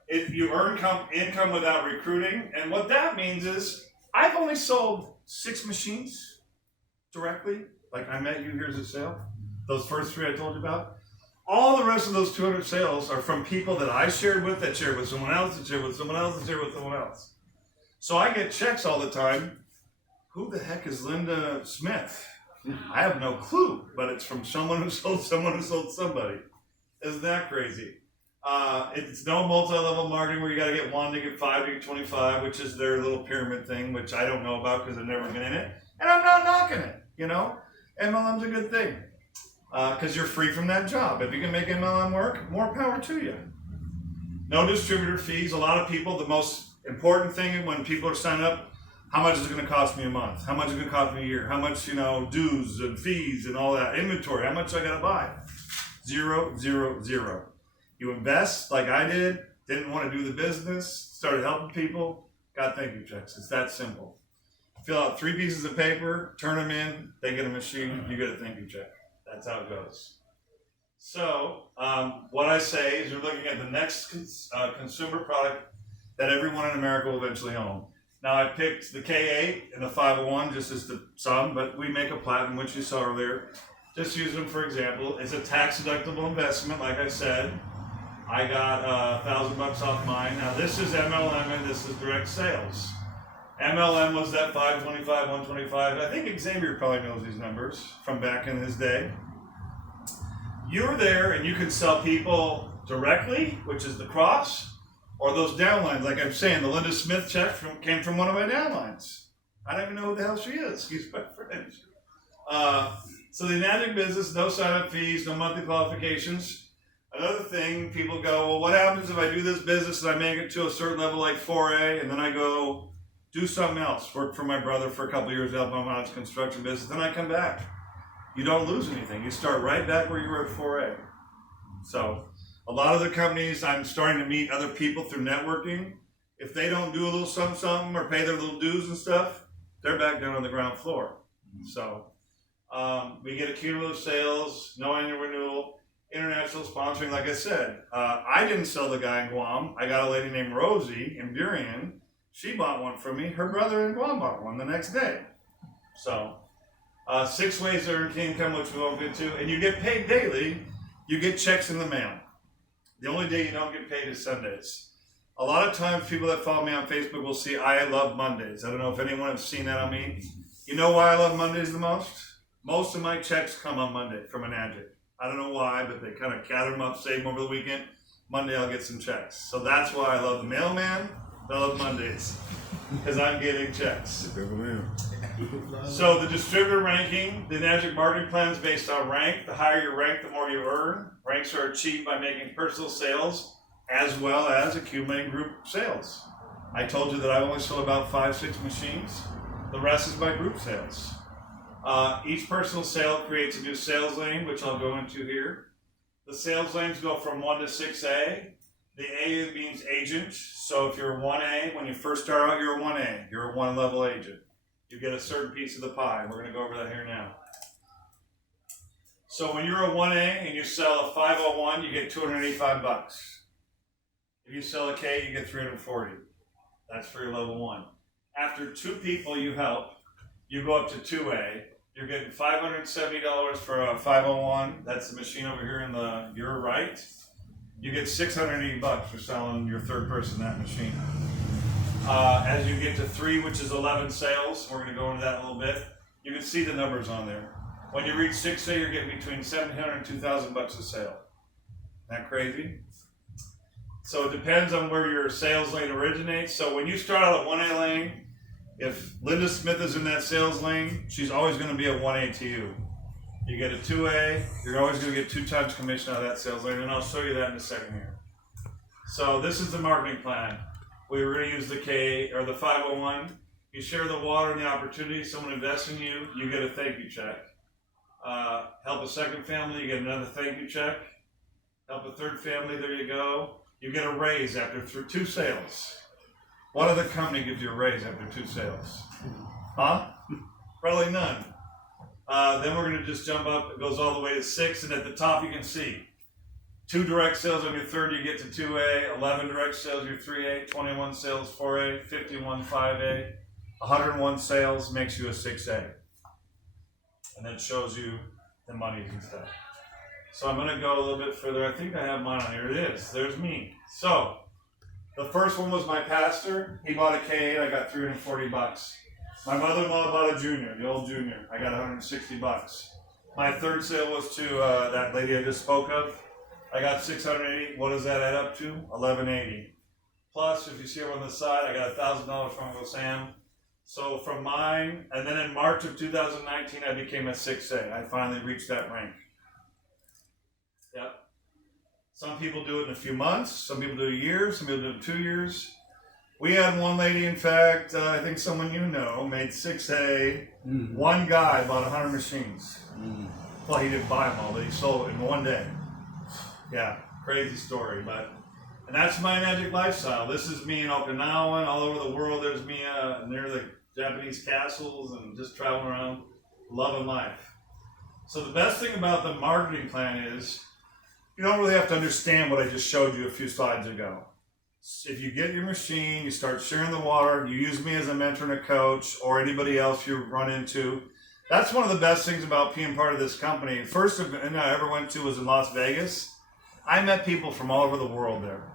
if you earn income without recruiting, and what that means is I've only sold 6 machines directly, like I met you, here's a sale. Those first 3 I told you about. All the rest of those 200 sales are from people that I shared with, that shared with someone else, that shared with someone else, that shared with someone else. So I get checks all the time. Who the heck is Linda Smith? I have no clue, but it's from someone who sold someone who sold somebody. Isn't that crazy? It's no multi-level marketing where you got to get 1 to get 5 to get 25, which is their little pyramid thing, which I don't know about because I've never been in it. And I'm not knocking it, you know? MLM's a good thing because you're free from that job. If you can make MLM work, more power to you. No distributor fees. A lot of people, the most important thing when people are signing up, how much is it going to cost me a month? How much is it going to cost me a year? How much, dues and fees and all that, inventory, how much I got to buy? 0, 0, 0. You invest like I did, didn't want to do the business, started helping people, got thank you checks. It's that simple. Fill out 3 pieces of paper, turn them in, they get a machine, you get a thank you check. That's how it goes. So, what I say is you're looking at the next consumer product that everyone in America will eventually own. Now, I picked the K8 and the 501 just as the sum, but we make a platinum, which you saw earlier. Just use them for example. It's a tax-deductible investment, like I said. I got $1,000 off mine. Now, this is MLM and this is direct sales. MLM was that 525, 125. I think Xavier probably knows these numbers from back in his day. You're there and you can sell people directly, which is the cross, or those downlines. Like I'm saying, the Linda Smith check came from one of my downlines. I don't even know who the hell she is. Excuse my French. So the Enagic business, no sign-up fees, no monthly qualifications. Another thing, people go, well, what happens if I do this business and I make it to a certain level like 4A, and then I go do something else, work for my brother for a couple of years, help him out his construction business, then I come back. You don't lose anything. You start right back where you were at 4A. So a lot of the companies, I'm starting to meet other people through networking. If they don't do a little something or pay their little dues and stuff, they're back down on the ground floor. So we get a cumulative sales, no annual renewal, international sponsoring. Like I said, I didn't sell the guy in Guam. I got a lady named Rosie in Burien. She bought one from me. Her brother in Guam bought one the next day. So 6 ways to earn income, which we won't get to. And you get paid daily. You get checks in the mail. The only day you don't get paid is Sundays. A lot of times people that follow me on Facebook will see I love Mondays. I don't know if anyone has seen that on me. You know why I love Mondays the most? Most of my checks come on Monday from Enagic. I don't know why, but they kind of gather them up, save them over the weekend. Monday I'll get some checks. So that's why I love the mailman. I love Mondays because I'm getting checks. So the distributor ranking, the Enagic marketing plan is based on rank. The higher your rank, the more you earn. Ranks are achieved by making personal sales as well as accumulating group sales. I told you that I only sold about 5-6 machines. The rest is by group sales. Each personal sale creates a new sales lane, which I'll go into here. The sales lanes go from 1 to 6A. The A means agent. So if you're a 1A, when you first start out, you're a 1A. You're a 1-level agent. You get a certain piece of the pie. We're going to go over that here now. So when you're a 1A and you sell a 501, you get $285. If you sell a K, you get $340. That's for your level 1. After 2 people you help, you go up to 2A. You're getting $570 for a 501. That's the machine over here in your right. You get $680 for selling your third person that machine. As you get to 3, which is 11 sales, we're going to go into that in a little bit. You can see the numbers on there. When you reach 6A, you're getting between $700 and $2,000 a sale. Isn't that crazy? So it depends on where your sales lane originates. So when you start out at 1A lane, if Linda Smith is in that sales lane, she's always going to be a 1A to you. You get a 2A, you're always going to get 2 times commission out of that sales lane, and I'll show you that in a second here. So this is the marketing plan. We were going to use the K or the 501. You share the water and the opportunity. Someone invests in you, you get a thank you check. Help a second family, you get another thank you check. Help a third family, there you go. You get a raise after 2 sales. What other company gives you a raise after 2 sales? Huh? Probably none. Then we're going to just jump up. It goes all the way to 6, and at the top you can see 2 direct sales on your third, you get to 2A, 11 direct sales, your 3A, 21 sales, 4A, 51, 5A, 101 sales makes you a 6A. and then it shows you the monies and stuff. So I'm gonna go a little bit further. I think I have mine on here. It is. There's me. So the first one was my pastor. He bought a K8. I got $340. My mother-in-law bought a Junior, the old Junior. I got $160. My third sale was to that lady I just spoke of. I got $680. What does that add up to? $1180. Plus, if you see her on the side, I got $1,000 from Uncle Sam. So from mine, and then in March of 2019, I became a 6A. I finally reached that rank. Yep. Some people do it in a few months. Some people do it a year. Some people do it in 2 years. We had one lady, in fact, I think someone you know, made 6A. One guy bought 100 machines. Well, he didn't buy them all, but he sold it in one day. Yeah, crazy story, but, and that's my Enagic lifestyle. This is me in Okinawa and all over the world. There's me near the Japanese castles and just traveling around, loving life. So the best thing about the marketing plan is you don't really have to understand what I just showed you a few slides ago. If you get your machine, you start sharing the water, you use me as a mentor and a coach or anybody else you run into. That's one of the best things about being part of this company. First event I ever went to was in Las Vegas. I met people from all over the world there.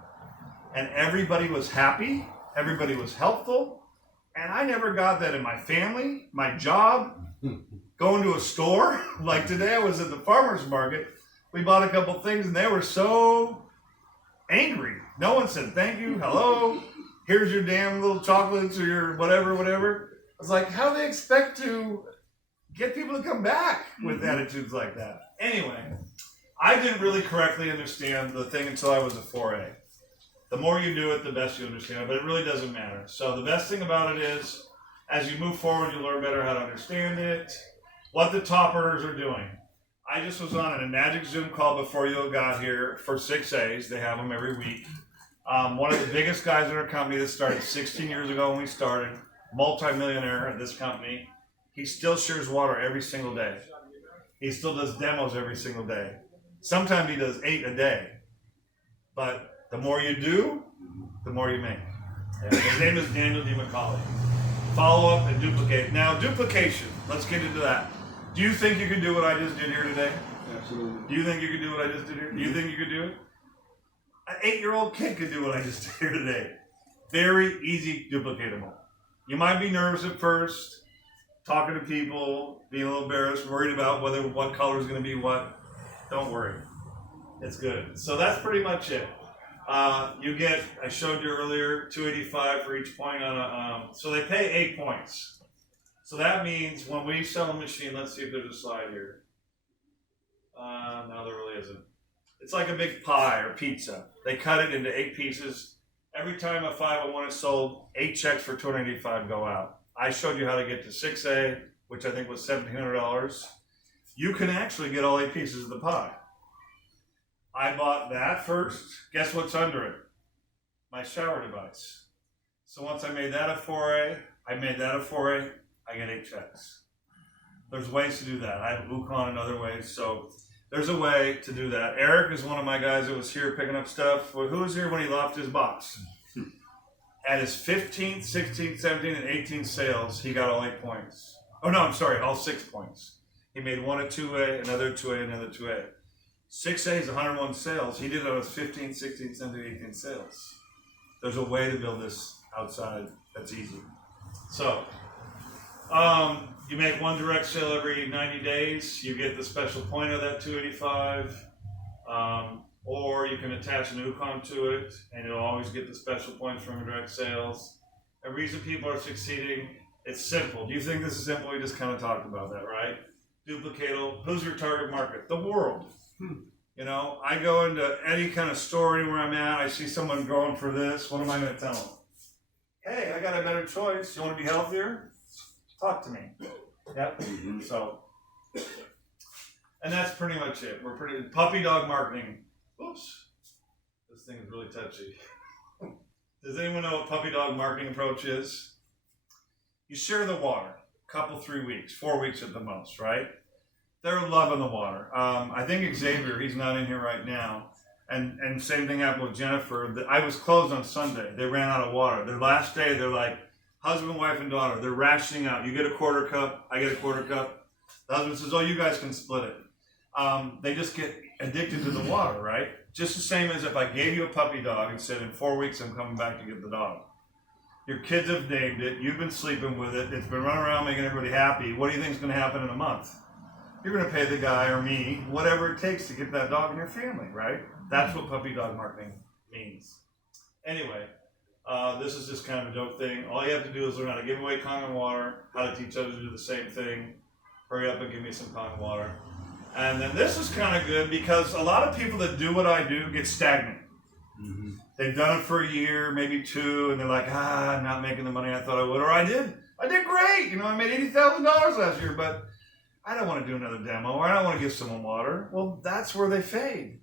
And everybody was happy, everybody was helpful, and I never got that in my family, my job, going to a store. Like today I was at the farmer's market. We bought a couple things and they were so angry. No one said thank you, hello, here's your damn little chocolates or your whatever. I was like, how do they expect to get people to come back with attitudes like that? Anyway, I didn't really correctly understand the thing until I was a 4A. The more you do it, the best you understand it, but it really doesn't matter. So the best thing about it is, as you move forward, you learn better how to understand it, what the top earners are doing. I just was on an Enagic Zoom call before you got here for 6As. They have them every week. One of the biggest guys in our company that started 16 years ago when we started, multi-millionaire at this company, he still shares water every single day. He still does demos every single day. Sometimes he does 8 a day. But the more you do, the more you make. Yeah. His name is Daniel D. McCauley. Follow up and duplicate. Now, duplication. Let's get into that. Do you think you can do what I just did here today? Absolutely. Do you think you can do what I just did here? Do you think you could do it? An 8-year-old kid could do what I just did here today. Very easy, duplicatable. You might be nervous at first, talking to people, being a little embarrassed, worried about what color is going to be what. Don't worry. It's good. So that's pretty much it. You get, I showed you earlier, $285 for each point on a, so they pay 8 points. So that means when we sell a machine, let's see if there's a slide here. No, there really isn't. It's like a big pie or pizza. They cut it into 8 pieces. Every time a 501 is sold, 8 checks for $285 go out. I showed you how to get to 6A, which I think was $1,700. You can actually get all 8 pieces of the pie. I bought that first. Guess what's under it? My shower device. So once I made that a 4A, I made that a 4A, I get 8 checks. There's ways to do that. I have Wukon and other ways. So there's a way to do that. Eric is one of my guys that was here picking up stuff. Well, who was here when he left his box? At his 15th, 16th, 17th, and 18th sales, he got all 8 points. Oh no, I'm sorry, all 6 points. He made one a 2A, another 2A, another 2A. 6A is 101 sales. He did it on his 15th, 16th, 17th, 18th sales. There's a way to build this outside that's easy. So, you make one direct sale every 90 days. You get the special point of that 285. Or you can attach an Wukon to it, and you'll always get the special points from direct sales. The reason people are succeeding, it's simple. Do you think this is simple? We just kind of talked about that, right? Duplicatable. Who's your target market? The world. You know, I go into any kind of store anywhere I'm at, I see someone going for this, what am I going to tell them? Hey, I got a better choice. You want to be healthier? Talk to me. Yep. So, and that's pretty much it. We're pretty, puppy dog marketing. Oops. This thing is really touchy. Does anyone know what puppy dog marketing approach is? You share the water, couple, 3 weeks, 4 weeks at the most, right? They're loving the water. I think Xavier, he's not in here right now. And same thing happened with Jennifer. I was closed on Sunday. They ran out of water. Their last day, they're like, husband, wife, and daughter, they're rationing out. You get a quarter cup, I get a quarter cup. The husband says, "Oh, you guys can split it." They just get addicted to the water, right? Just the same as if I gave you a puppy dog and said, "In 4 weeks, I'm coming back to get the dog." Your kids have named it. You've been sleeping with it. It's been running around making everybody happy. What do you think is going to happen in a month? You're going to pay the guy or me whatever it takes to get that dog in your family, right? That's what puppy dog marketing means. Anyway, this is just kind of a joke thing. All you have to do is learn how to give away Kangen water, how to teach others to do the same thing. Hurry up and give me some Kangen water. And then this is kind of good because a lot of people that do what I do get stagnant. Mm-hmm. They've done it for a year, maybe two, and they're like, I'm not making the money I thought I would, or I did great. I made $80,000 last year, but I don't want to do another demo, or I don't want to give someone water. Well, that's where they fade,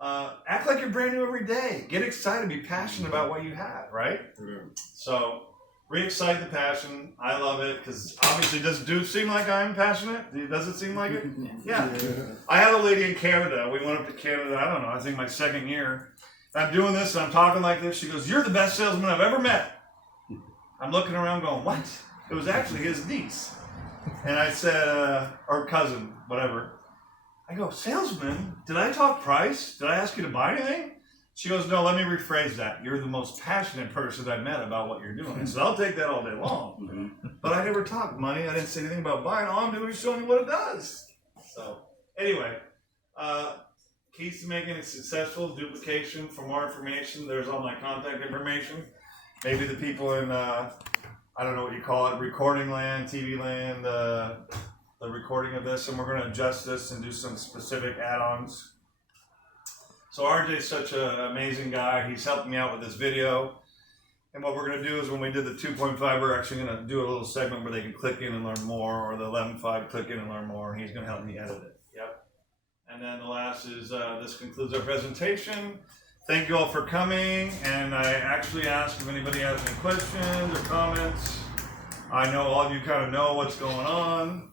Act like you're brand new every day. Get excited, be passionate about what you have, right? Yeah. So, re-excite the passion. I love it, because obviously, does it seem like I'm passionate? Does it seem like it? Yeah. I had a lady in Canada. We went up to Canada, I don't know, I think my second year. I'm doing this, and I'm talking like this. She goes, "You're the best salesman I've ever met." I'm looking around going, "What?" It was actually his niece. And I said, or cousin, whatever. I go, "Salesman, did I talk price? Did I ask you to buy anything?" She goes, "No, let me rephrase that. You're the most passionate person I've met about what you're doing." I said, "I'll take that all day long." But I never talked money. I didn't say anything about buying. All I'm doing is showing you what it does. So, anyway, keys to making it successful, duplication. For more information, there's all my contact information. Maybe the people in, I don't know what you call it, recording land, TV land, the recording of this, and we're going to adjust this and do some specific add-ons. So RJ's such an amazing guy. He's helping me out with this video. And what we're going to do is when we did the 2.5, we're actually going to do a little segment where they can click in and learn more, or the 11.5, click in and learn more. He's going to help me edit it. Yep. And then the last is, this concludes our presentation. Thank you all for coming. And I actually asked if anybody has any questions or comments. I know all of you kind of know what's going on.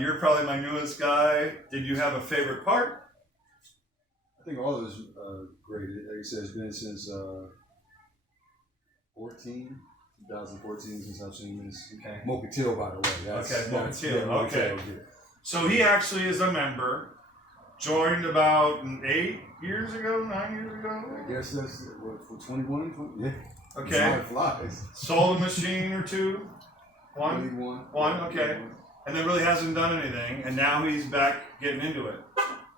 You're probably my newest guy. Did you have a favorite part? I think all of this great. Like I said, it's been since 2014, since I've seen this. Okay. Mokatiel, by the way. Mokatiel, okay. Yeah. So he actually is a member. Joined about 8 years ago, 9 years ago. I guess that's for 21. Yeah. Okay. Time flies. Sold a machine or two. One. 21. Okay. And then really hasn't done anything, and now he's back getting into it,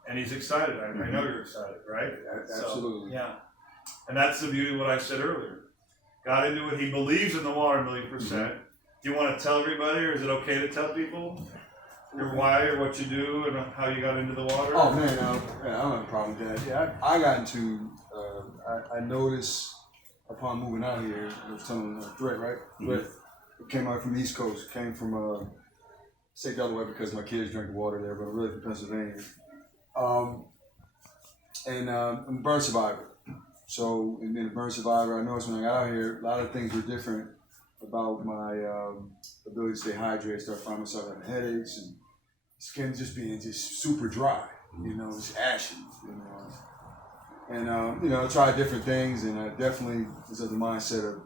and he's excited. I know you're excited, right? Absolutely. So, yeah. And that's the beauty of what I said earlier. Got into it. He believes in the water 1,000,000%. Do you want to tell everybody, or is it okay to tell people your why or what you do and how you got into the water? Oh man, I don't have a problem with that. Yeah, I got into. I noticed upon moving out here, I was telling Threat, right? Threat came out from the East Coast. Came from say the other way because my kids drink the water there, but I'm really from Pennsylvania. And I'm a burn survivor. So, in being a burn survivor, I noticed when I got out here, a lot of things were different about my ability to stay hydrated. Started finding myself having headaches and skin just being just super dry, just ashy, And, I tried different things, and I definitely was of the mindset of,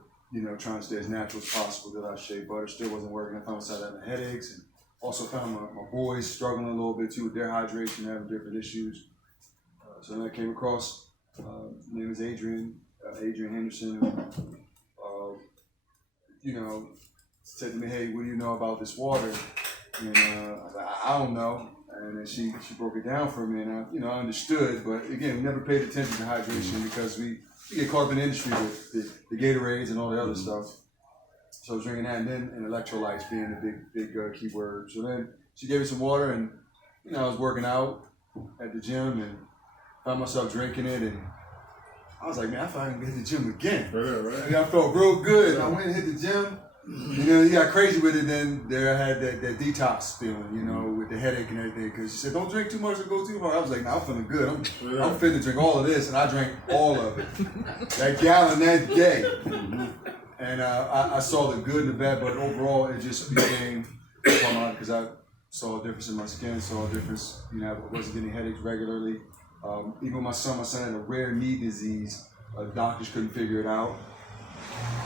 trying to stay as natural as possible. Did I shea butter? Still wasn't working. I found myself having headaches, and also found my boys struggling a little bit too with their hydration, having different issues. So then I came across, his name is Adrian Henderson, who, said to me, "Hey, what do you know about this water?" And I was like, "I don't know." And then she broke it down for me, and I understood. But again, we never paid attention to hydration because we get caught up in the industry with the Gatorades and all the other stuff. So I was drinking that, and then electrolytes being the big key word. So then she gave me some water, and I was working out at the gym and found myself drinking it, and I was like, man, I thought I can hit the gym again. Right. And I felt real good. And I went and hit the gym. You got crazy with it. Then there I had that detox feeling, with the headache and everything. Because she said, don't drink too much or go too far. I was like, I'm feeling good. I'm fit to drink all of this. And I drank all of it. That gallon that day. And I saw the good and the bad, but overall it just became because I saw a difference in my skin, saw a difference, I wasn't getting headaches regularly. Even my son had a rare knee disease. Doctors couldn't figure it out.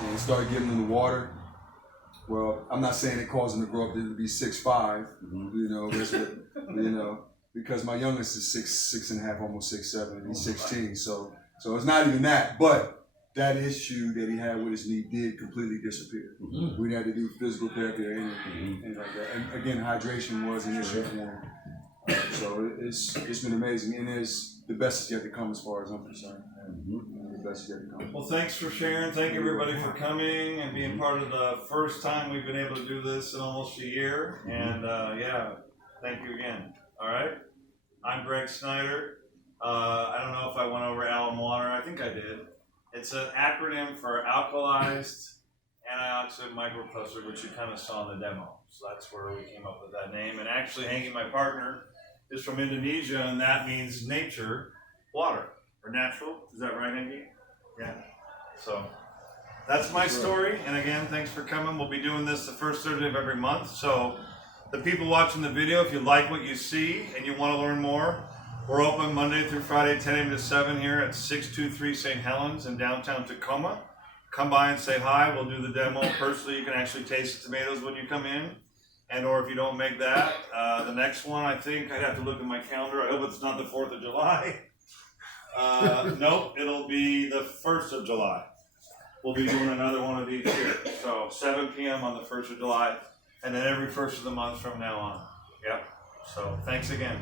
And started giving him the water. Well, I'm not saying it caused him to grow up to be 6'5", you know, because my youngest is 6'6.5", almost 6'7", and he's 16. So it's not even that, but that issue that he had with his knee did completely disappear. We didn't have to do physical therapy or anything like that. And again, hydration was an issue for him. So it's been amazing, and it's the best is yet to come as far as I'm concerned. The best is yet to come. Well, thanks for sharing. Thank everybody for coming and being part of the first time we've been able to do this in almost a year. And yeah, thank you again. All right. I'm Greg Snyder. I don't know if I went over Alum Water. I think I did. It's an acronym for alkalized antioxidant microprocessor, which you kind of saw in the demo. So that's where we came up with that name. And actually, Hanky, my partner, is from Indonesia, and that means nature water or natural. Is that right, Hanky? Yeah. So that's my story. And again, thanks for coming. We'll be doing this the first Thursday of every month. So the people watching the video, if you like what you see and you want to learn more, we're open Monday through Friday, 10 a.m. to 7 here at 623 St. Helens in downtown Tacoma. Come by and say hi. We'll do the demo personally. You can actually taste the tomatoes when you come in. And or if you don't make that, the next one, I think, I'd have to look at my calendar. I hope it's not the 4th of July. Nope, it'll be the 1st of July. We'll be doing another one of these here. So 7 p.m. on the 1st of July. And then every first of the month from now on. Yep. So thanks again.